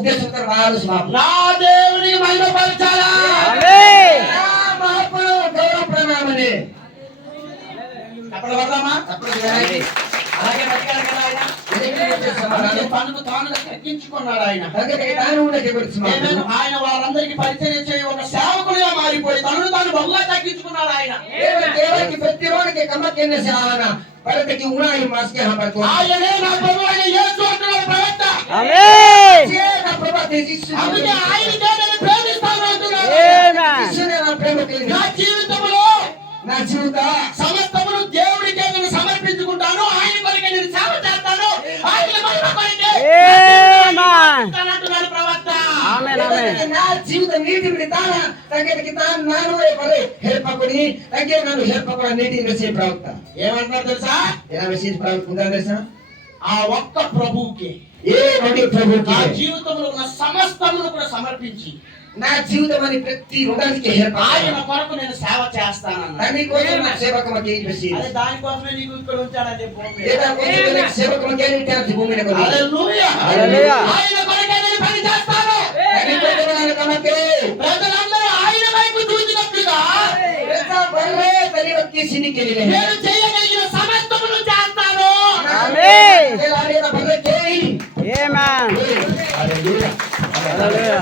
ಉದ್ದೇಶ ಮಹಾರ ಸ್ವಾಪು నా దేవునికి మహిమపరచాలా. ఆమేన్. ಮಾಪು ಗೌರವ ಪ್ರಣಾಮನೆ అక్కడ వద్దామా? అలాగే బతికాడు కదా ఆయన. అందుకే తనకు తానుగా తగ్గించుకున్నాడు ఆయన. ఆయన ఆయన వారందరికి పరిచయం చేయ ఒక సేవకుడిగా మారిపోయి తనను తాను బహుగా తగ్గించుకున్నాడు ఆయన. ప్రతిరోజు కమ్మకెన్న సేవన పరతకి ఉన్నాయి మాస్కే హంపర్తో ఆయనే నా ప్రభువు అయిన యేసు అంటున్నాడు ప్రవక్త. ఆమేన్ నా ప్రభు తీసి అందుకే ఆయనకే నేను ప్రేమిస్తాను అంటున్నాడు. ఆమేన్ నా జీవితంలో నా జీవిత సమస్తమును దేవుడికే నేను సమర్పించుకుంటాను. ఆయన కొరకే నేను సేవ చేస్తాను. ఆయన మహిమ కొరకే ఆమేన్ అంటున్నాడు ప్రవక్త. ఆమేన్ ఆమేన్ నా జీవిత నీతి విధాన తగ్గకి తాను నాను పరే హెల్ప్ పడి తగ్గే నన్ను హెల్ప్ పడ నీతి మెసేజ్ ప్రవక్త ఏమంటారు తెలుసా? ఎలా మెసేజ్ ప్రవక్త ఉందా తెలుసా? ఆ ఒక్క ప్రభువుకే ఏ వడి ప్రభు నా జీవితంలో ఉన్న సమస్తమును కూడా సమర్పించి నా జీవితం అని ప్రతి రుణానికి హెల్ప్ ఆయన కొరకు నేను సేవ చేస్తానన్నాడు. దాని కోసం నా సేవకమకి మెసేజ్ అదే దానికోసమే నీకు ఇక్కడ ఉంచాడని భూమి. ఏదా కోసం సేవకమకి ఏంటి భూమిని కొను హల్లెలూయా. హల్లెలూయా. ఆయన కొరకే నేను పని చేస్తాను. దాని కోసం కమకే ప్రజలందరూ ఆయన వైపు చూసినట్లుగా ప్రజా బర్రే తలివకి సినికెలిలే నేను చేయగలిగిన సమస్తమును చేస్తాను. ఆమేన్ ఎలారేన బర్రే కేయి ఆమేన్ హల్లెలూయా హల్లెలూయా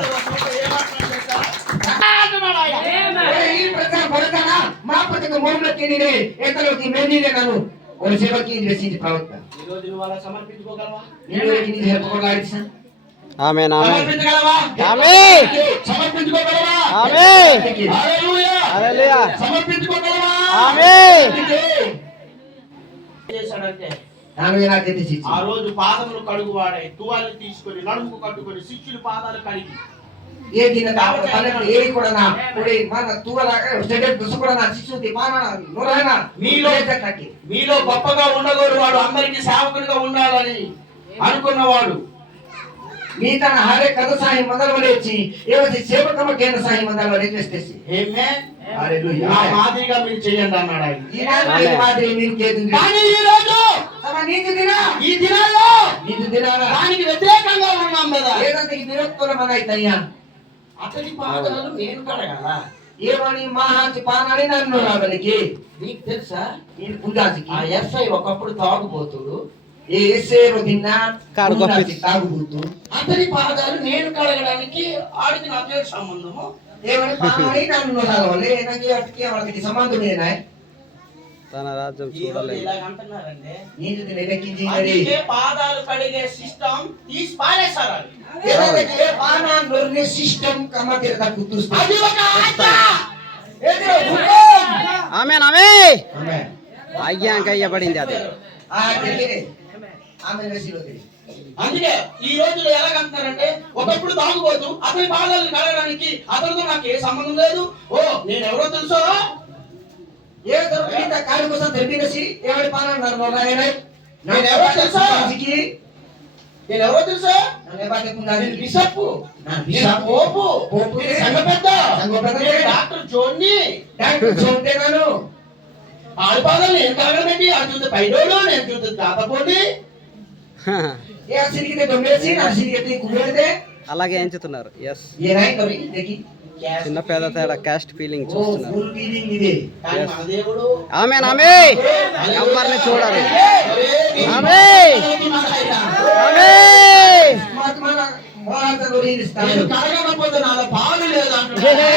అంటున్నాడు ఆయన. ఈ ప్రకారం బరకన మా పతక మోమ్లకి నినే ఏతలోకి మెన్నినే నన్ను ఒక సేవకి మెసేజ్ ప్రవక్త ఈ రోజు నువ్వు అలా సమర్పించుకోగలవా? నేను నీ హెల్ప్ కొలాడిసా ఆమేన్ ఆమేన్ సమర్పించగలవా? ఆమేన్ సమర్పించుకోగలవా? ఆమేన్ హల్లెలూయా. హల్లెలూయా సమర్పించుకోగలవా? ఆమేన్ ఏం చేశాడంటే ನಾನು ಏನಾಗ್ತೈತಿ ಶಿಕ್ಷೆ ఆ రోజు పాదములు కడుగువాడై తువాలు తీసుకొని నడుముకు కట్టుకొని శిష్యుల పాదాలు కడిగి ಏಕಿನ ತಾವ ತನಕ ಏರಿ ಕೊಡನ ಕೊಡಿ ಮಾನ ತೂವಲಾಗ ಸ್ಟೇಟ್ ದುಸ ಕೊಡನ ಶಿಶುತಿ ಮಾನ ನೂರನ మీలో ಕಟ್ಟಿ మీలో గొప్పగా ఉండగోరు వాడు అందరికీ సేవకునిగా ఉండాలని అనుకున్నవాడు ನೀತನ ಹಾರೆ ಕದ ಸಾಹಿ ಮೊದಲ ಒಲೆಚ್ಚಿ ಏವತಿ ಸೇವಕಮ ಕೇಂದ್ರ ಸಾಹಿ ಮೊದಲ ಒಲೆಚ್ಚಿ ఆమేన్. హల్లెలూయా ఆ మాదిరిగా మీరు చేయండి అన్నాడు ఆయన. ఈనాడు మాదిరి మీరు కేంద్ర కానీ ఈ రోజు తమ నీతి దిన ఈ దినాల్లో నీతి దినాల దానికి వ్యతిరేకంగా ఉన్నాం కదా. ఏదంటే ఈ విరక్తుల మనైతయ్యా అతని పాదాలు నేను కడగాల. ఏమని మహాంతి పానాని నన్ను రావలికి నీకు తెలుసా నేను పుంజాసికి ఆ ఎస్ఐ ఒకప్పుడు తాగుబోతుడు. ఏ ఎస్సేరు దిన్న కాడు గొప్పది. తాగుబోతు అతని పాదాలు నేను కడగడానికి ఆడికి నాకు సంబంధము. ఏమని పానాని నన్ను రావాలి నాకు అటుకి వాళ్ళకి సంబంధం ఏనాయ్ తన రాజ్యం ఈ రోజు చూడలేదు ఇలాగ అంటున్నారండి. నీతి దిన ఎక్కించి మరి అందుకే పాదాలు కడిగే సిస్టమ్ తీసి పారేశారు వాళ్ళు. ఏదంటే పానా నొర్ని సిస్టమ్ కమతిర కుతుస్తా అది ఒక ఆజ్ఞ. ఏదిరో హుకుం ఆమేన్ ఆమేన్ ఆమేన్ ఆజ్ఞాంక ఇయ్యబడింది అది ఆ తెలియే ఆమె రసిలోది అందుకే ఈ రోజులో ఎలాగంటున్నారంటే ఒకప్పుడు తాగుబోతు అతని పాదాలను కడగడానికి అతనితో నాకు ఏ సంబంధం లేదు. ఓ నేను ఎవరో తెలుసో. ఏ దొరికిన కాలు కోసం దొరికినసి ఎవరి పానా నన్ను రాయనై నేను ఎవరో తెలుసా? జికి నేను ఎవరో తెలుసా? నన్ను బాటే పుందాని నేను బిషప్. నా నేను బిషప్ పోపు. పోపు. నేను సంఘ పెద్ద. సంఘ పెద్ద. నేను డాక్టర్ జోన్ని. డాక్టర్ చూంటే నన్ను ఆడి పాదాలు నేను కడగడానికి అది చూస్తే పైడోడు నేను చూస్తే తాతపోండి. ఏ సిరికితే దొమ్మేసి నా సిరికితే కుబేదే అలాగే ఎంచుతున్నారు ఎస్ ఏ నై కరి దేకి చిన్న పేద తేడా కాస్ట్ ఫీలింగ్ ఓ చూస్తున్నారు ఫుల్ ఫీలింగ్ ఇది కానీ మన దేవుడు ఆమేన్ ఆమేన్ ఎవరిని చూడాలి ఆమేన్ ఆమేన్ మహాత్మా మహాత గురిస్తాను నేను కడగకపోతే నాలో పాలు లేదు అంటున్నాడు.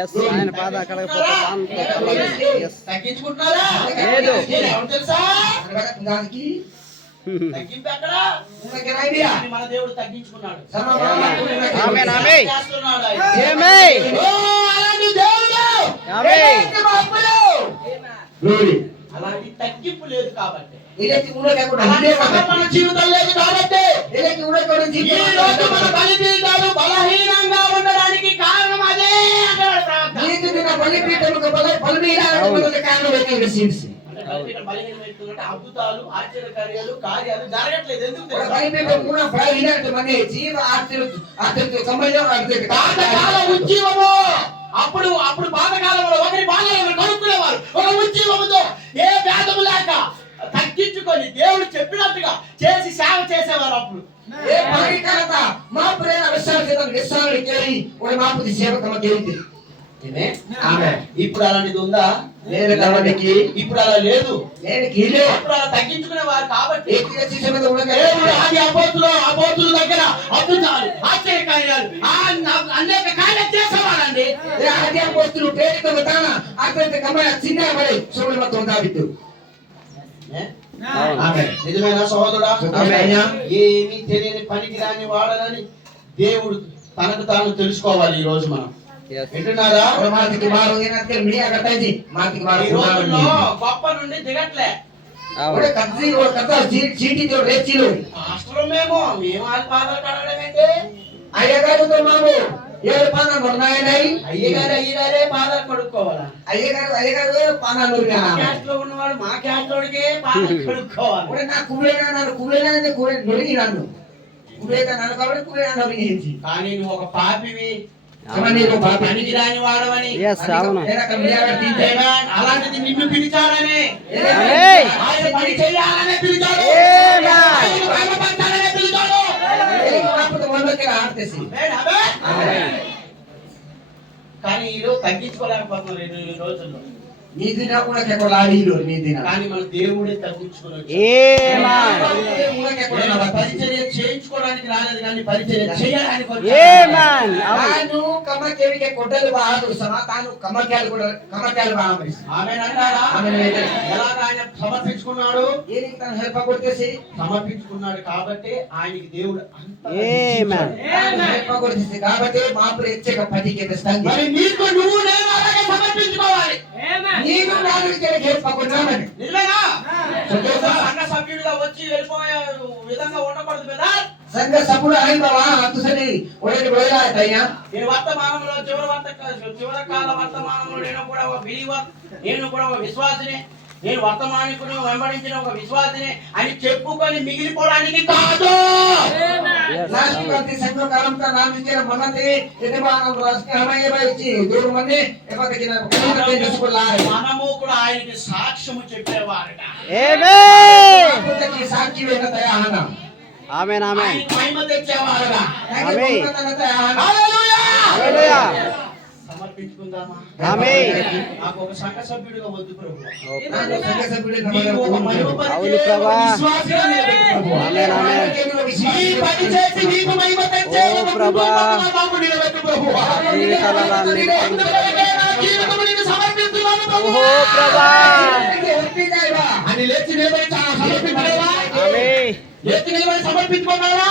ఎస్ ఆయన పాద కడగపోతే ఎస్ తగ్గించుకుంటున్నారా? లేదు. నేను ఎవరు తెలుసా? దానికి తగ్గింపు ఎక్కడ? ఉన్న ఐడియా ఇది మన దేవుడు తగ్గించుకున్నాడు. ఆమేన్ ఆమేన్ చేస్తున్నాడు ఆయన. ఆమేన్ ఓ, అలాంటి దేవుడు. ఆమేన్ గ్లోరీ అలాంటి తగ్గింపు లేదు కాబట్టి, ఇలకి ఉండక అలాంటి సమర్పణ జీవితం లేదు కాబట్టి ఇలకి ఉండక ఈ రోజు మన బలిపీఠాలు బలహీనంగా ఉండడానికి కారణం అదే అంటాడు ప్రార్థన. నీకు దిన బలిపీఠముకు బలిపీఠములకు కారణం ఏంటి రసీసి అంటే బలిపీఠం బలహీనమైపోతుందంటే అద్భుతాలు ఆశ్చర్యకార్యాలు కార్యాలు జరగట్లేదు. ఎందుకు తెలుసా? బలిపీఠం కూడా బలహీనత మనే జీవ ఆశ్చర్య సంబంధం అర్థం పాతకాల ఉజ్జీవము. అప్పుడు పాతకాలంలో ఒకరి బాధలు ఒకరు కనుక్కునేవారు. ఒక ఉజ్జీవముతో ఏ భేదము లేక తగ్గించుకొని దేవుడు చెప్పినట్టుగా చేసి సేవ చేసేవారు. అప్పుడు ఏ పరికరత మా ప్రేమ విశ్వాసత విశ్వాసని కేరి ఒక మాపుది సేవకమ కేరింది ఏమే? ఆమె ఇప్పుడు అలాంటిది ఉందా? లేదు కాబట్టి ఇప్పుడు అలా లేదు. నేను కీలే అప్పుడు అలా తగ్గించుకునే వారు కాబట్టి ఏకైక శిష్య మీద ఉండగా దేవుడు ఆది అపోస్తుల దగ్గర అద్భుతాలు ఆశ్చర్యకార్యాలు అనేక కార్యాలు చేసేవాడండి. ఆది అపోస్తులు ప్రేరితులు తాన అత్యంత గమన చిన్న మరి సోమల మొత్తం దావిద్దు ఆమె నిజమైన సహోదరుడా, ఆమేన్. ఏమీ తెలియని పనికిరాని వాడనని దేవుడు తనకు తాను తెలుసుకోవాలి. ఈ రోజు మనం Yes. వింటున్నారా? और माती की मारो ये ना के मिया करता है जी माती की ఈ मारो రోజుల్లో గొప్ప నుండి దిగట్లే. అవును. और कच्ची और कच्चा चीटी जो रेची लो మాస్టర్ మేము వాళ్ళ బాధలు కడగడం ఏంటి? आएगा तो मामो ये पाना मरना है नहीं అయ్యగారే బాధలు కడుక్కోవాలా? आएगा तो पाना नूर మా का క్యాస్ట్ లో ఉన్నవాడు మా క్యాస్ట్ లోడికే బాధలు కడుక్కోవాలి. और ना कुबलेना ने कुबले नूरी नानु कुबले का नानु का कुबले ना नूरी है जी కానీ నువ్వు ఒక పాపివి, समझने को बाप పనికి రాని వాడవని, Yes, అవును. मेरा कम मिया करती है Amen. అలాంటిది నిన్ను పిలిచాడని, ఆమేన్. ఆయన పని చేయాలనే పిలిచాడు, Amen. ఆయన బలపరచాలనే పిలిచాడు. आप तो मन के हारते सी Amen. ఆమేన్. కానీ వీళ్ళు తగ్గించుకోలేకపోతున్నారు ఈ రోజుల్లో. నీ దిన కూడా के लाड़ी लो నీ దిన కానీ మన దేవుడే తగ్గించుకొని వచ్చాడు. Amen. నేను పరిచర్య చేయించుకోవడానికి రాలేదు, కానీ పరిచర్య చేయడానికి వచ్చాను. Amen. అవును. తాను కమకేవికే కొట్టలు బాహాదు సమా తాను కమకాలు బాహామరి ఆమేన్ అంటారా? ఆమేన్. ఎలాగ ఆయన సమర్పించుకున్నాడు? ఏనికి తను హెల్ప్ కొట్టేసి సమర్పించుకున్నాడు కాబట్టి ఆయనకి దేవుడు అంత Amen. హెల్ప్ కొట్టేసి కాబట్టి మాపులు ఎచ్చక పదికే తెస్తాంగి మరి నీకు నువ్వు నేను అలాగే సమర్పించుకోవాలి. నీవు నాలుగు హెల్ప్ కొట్టామని నిజమేనా? సంఘ సభ్యుడిగా వచ్చి వెళ్ళిపోయే విధంగా ఉండకూడదు కదా. సంఘ సభ్యుడు అయిన బావా అతుసని ఒరేది బోయలా తయ్యా నేను వర్తమానంలో చివరి కాల వర్తమానంలో నేను కూడా ఒక బిలీవర్, నేను కూడా ఒక విశ్వాసిని, నేను వర్తమానికుని వెంబడించిన ఒక విశ్వాసిని అని చెప్పుకొని మిగిలిపోవడానికి కాదు. లాస్ట్ ప్రతి సంఘ కాలంతో నామించిన మనతే ఎదబానం రాష్ట్ర హమయ్య బైచి దూరు మంది ఎపకచిన తెలుసుకోలా మనము కూడా ఆయనకి సాక్ష్యము చెప్పేవారట. Amen. పుస్తకి సాక్షి వెన తయాహన ఆమేన్. ఆమేన్. ఆయనకి మహిమ తెచ్చేవారట. ఆమేన్. హల్లెలూయా! హల్లెలూయా. సమర్పించుకుందామా? ఆమేన్. నాకు ఒక సంఘ సభ్యుడిగా వద్దు ప్రభు. నాకు సంఘ సభ్యుడు నీకు ఒక మహిమ పరిచే అవును ప్రభా. విశ్వాసిగా నిలబెట్టు ప్రభు. ఆమేన్. ఆమేన్. ఈ పని చేసి నీకు మహిమ తెచ్చే ఓ ఒక ప్రభా. కుటుంబంగా మాకు నిలబెట్టు ప్రభు. జీవితాలలో అందుకొరకే నా జీవితము నీకు సమర్పిస్తున్నాను ప్రభు. ఓహో ప్రభా. అని లేచి నిలబడి సమర్పించలేవా? ఆమేన్. లేచి నిలబడి సమర్పించుకున్నావా?